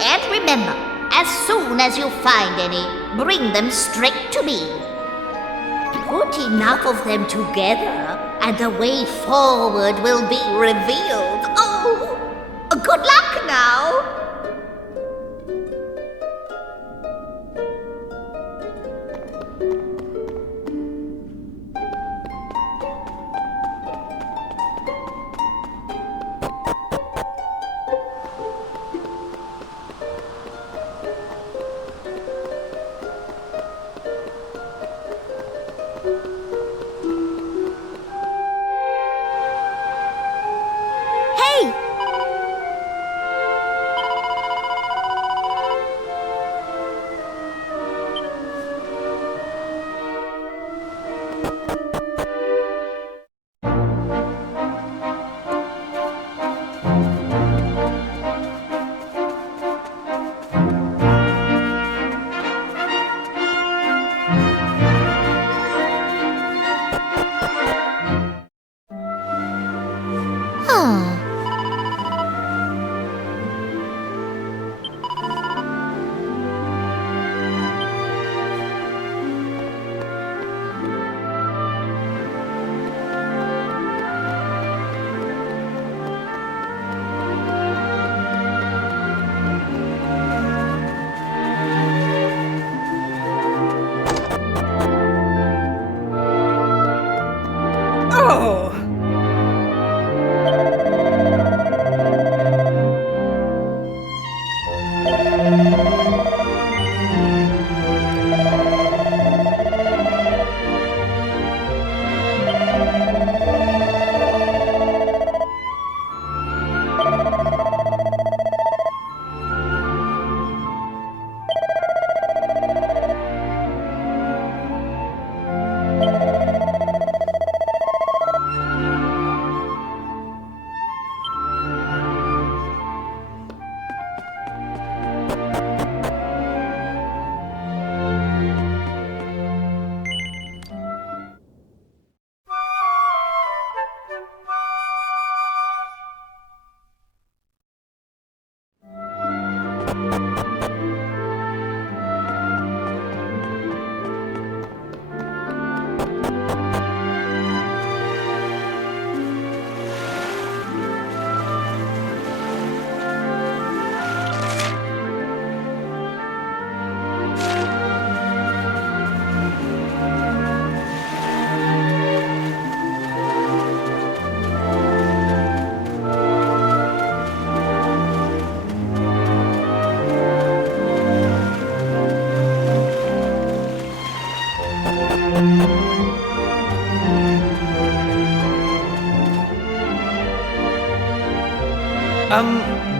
And remember, as soon as you find any, bring them straight to me. Put enough of them together, and the way forward will be revealed. Oh, good luck now.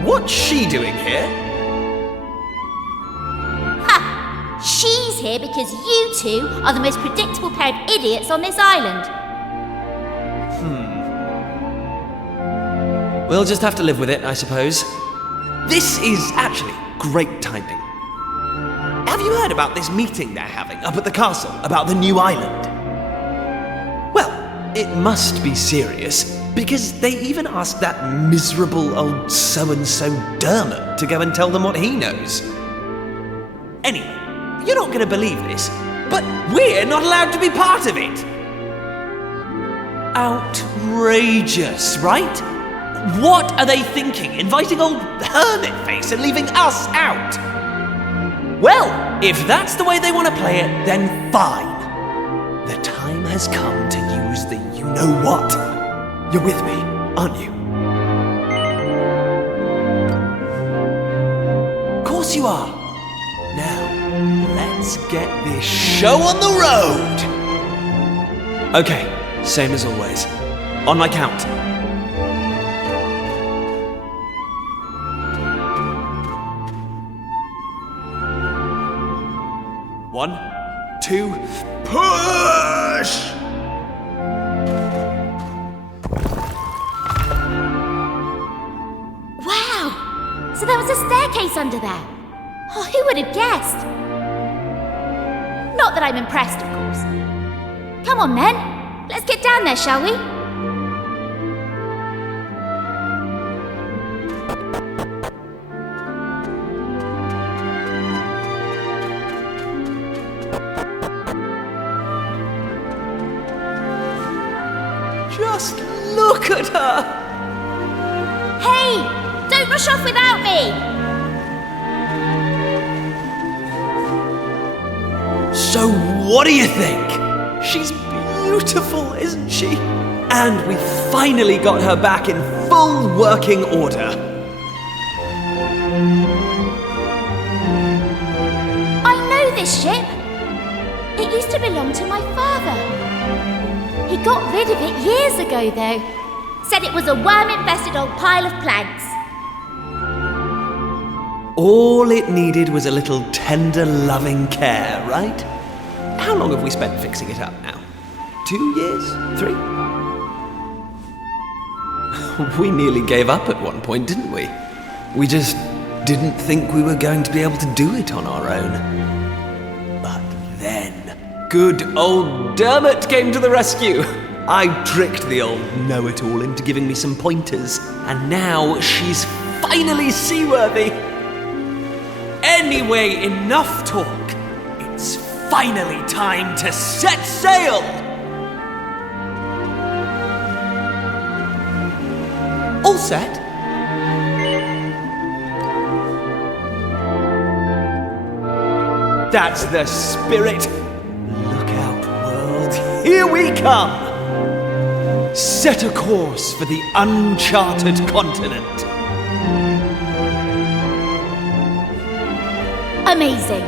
What's she doing here? Ha! She's here because you two are the most predictable pair of idiots on this island. We'll just have to live with it, I suppose. This is actually great timing. Have you heard about this meeting they're having up at the castle about the new island? Well, it must be serious, because they even asked that miserable old so-and-so Dermot to go and tell them what he knows. Anyway, you're not going to believe this, but we're not allowed to be part of it. Outrageous, right? What are they thinking, inviting old Hermit-Face and leaving us out? Well, if that's the way they want to play it, then fine. The time has come to use the you-know-what. You're with me, aren't you? Of course you are. Now, let's get this show on the road. Okay, same as always. On my count. 1, 2, push! Wow! So there was a staircase under there. Oh, who would have guessed? Not that I'm impressed, of course. Come on, then. Let's get down there, shall we? Just look at her! Hey! Don't rush off without me! So what do you think? She's beautiful, isn't she? And we finally got her back in full working order. I know this ship. It used to belong to my father. He got rid of it years ago, though. Said it was a worm-infested old pile of planks. All it needed was a little tender, loving care, right? How long have we spent fixing it up now? 2 years? 3? We nearly gave up at one point, didn't we? We just didn't think we were going to be able to do it on our own. But then, good old Dermot came to the rescue. I tricked the old know-it-all into giving me some pointers, and now she's finally seaworthy. Anyway, enough talk. It's finally time to set sail! All set? That's the spirit. Look out, world. Here we come! Set a course for the uncharted continent. Amazing.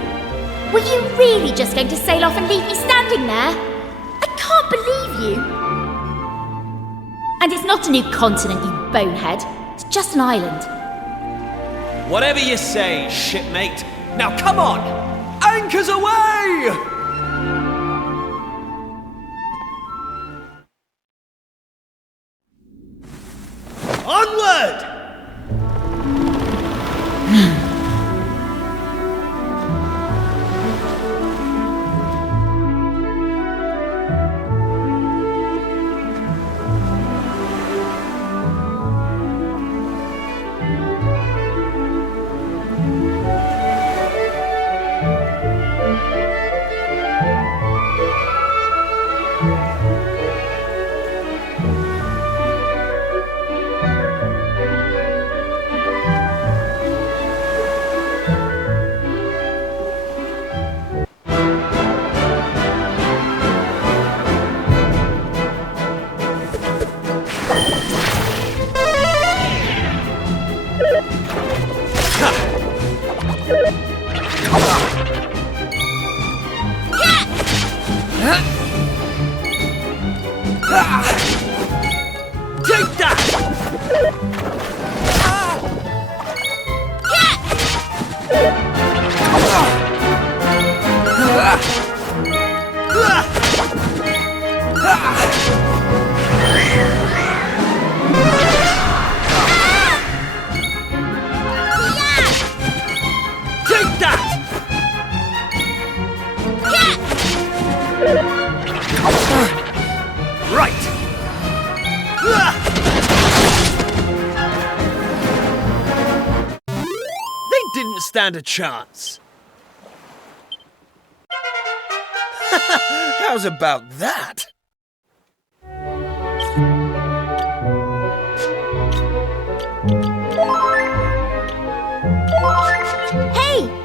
Were you really just going to sail off and leave me standing there? I can't believe you. And it's not a new continent, you bonehead. It's just an island. Whatever you say, shipmate. Now come on! Anchors away! Onward! stand a chance. How's about that? Hey!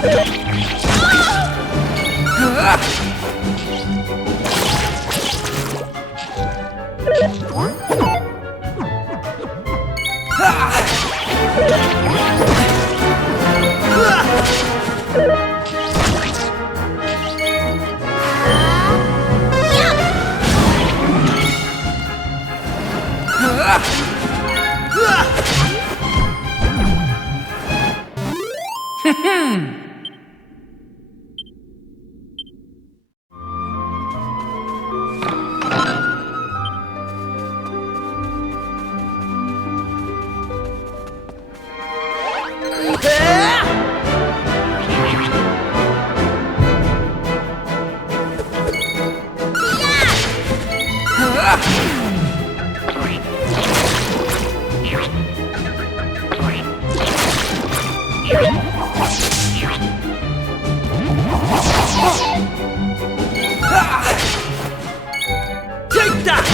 Take that!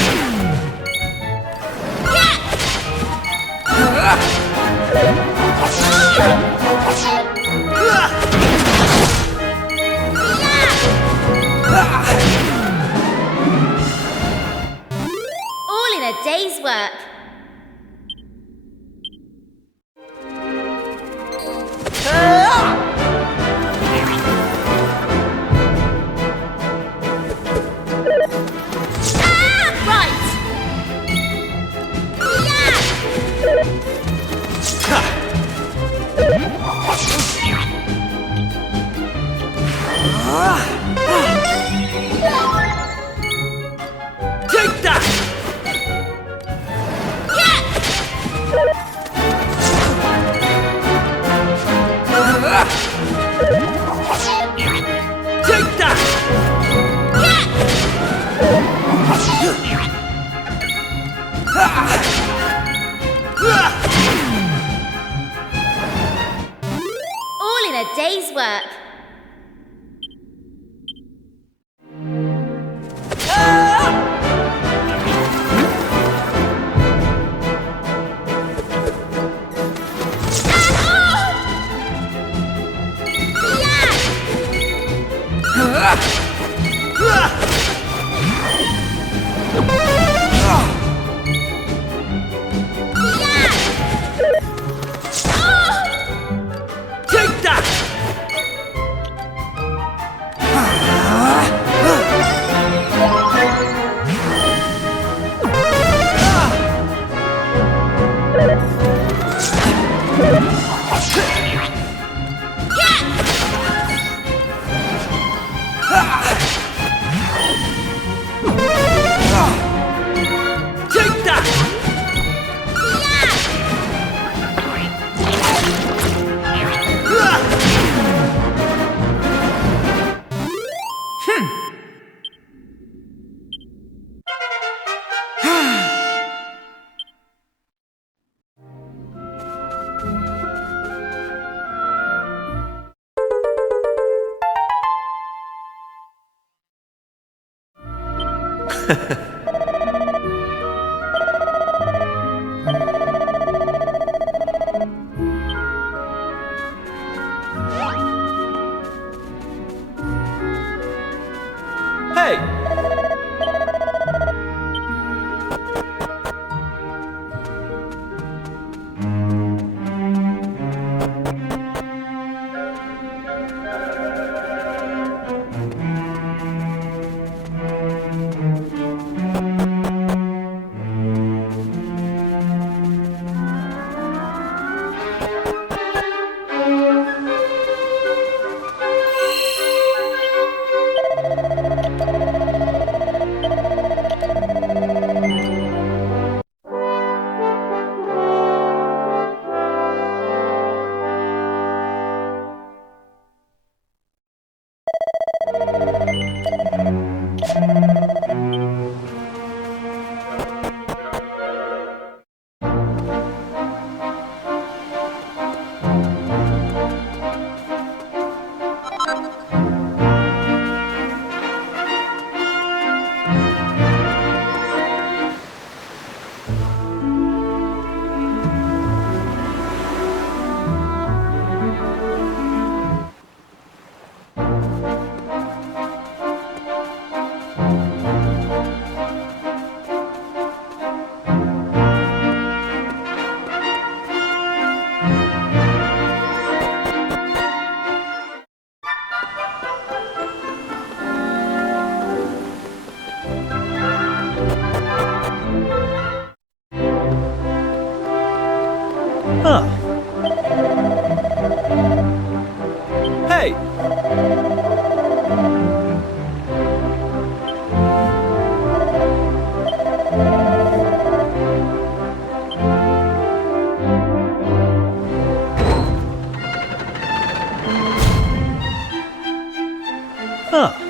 All in a day's work. Take that! Take that! All in a day's work. Take that! Take that! Hey! Huh.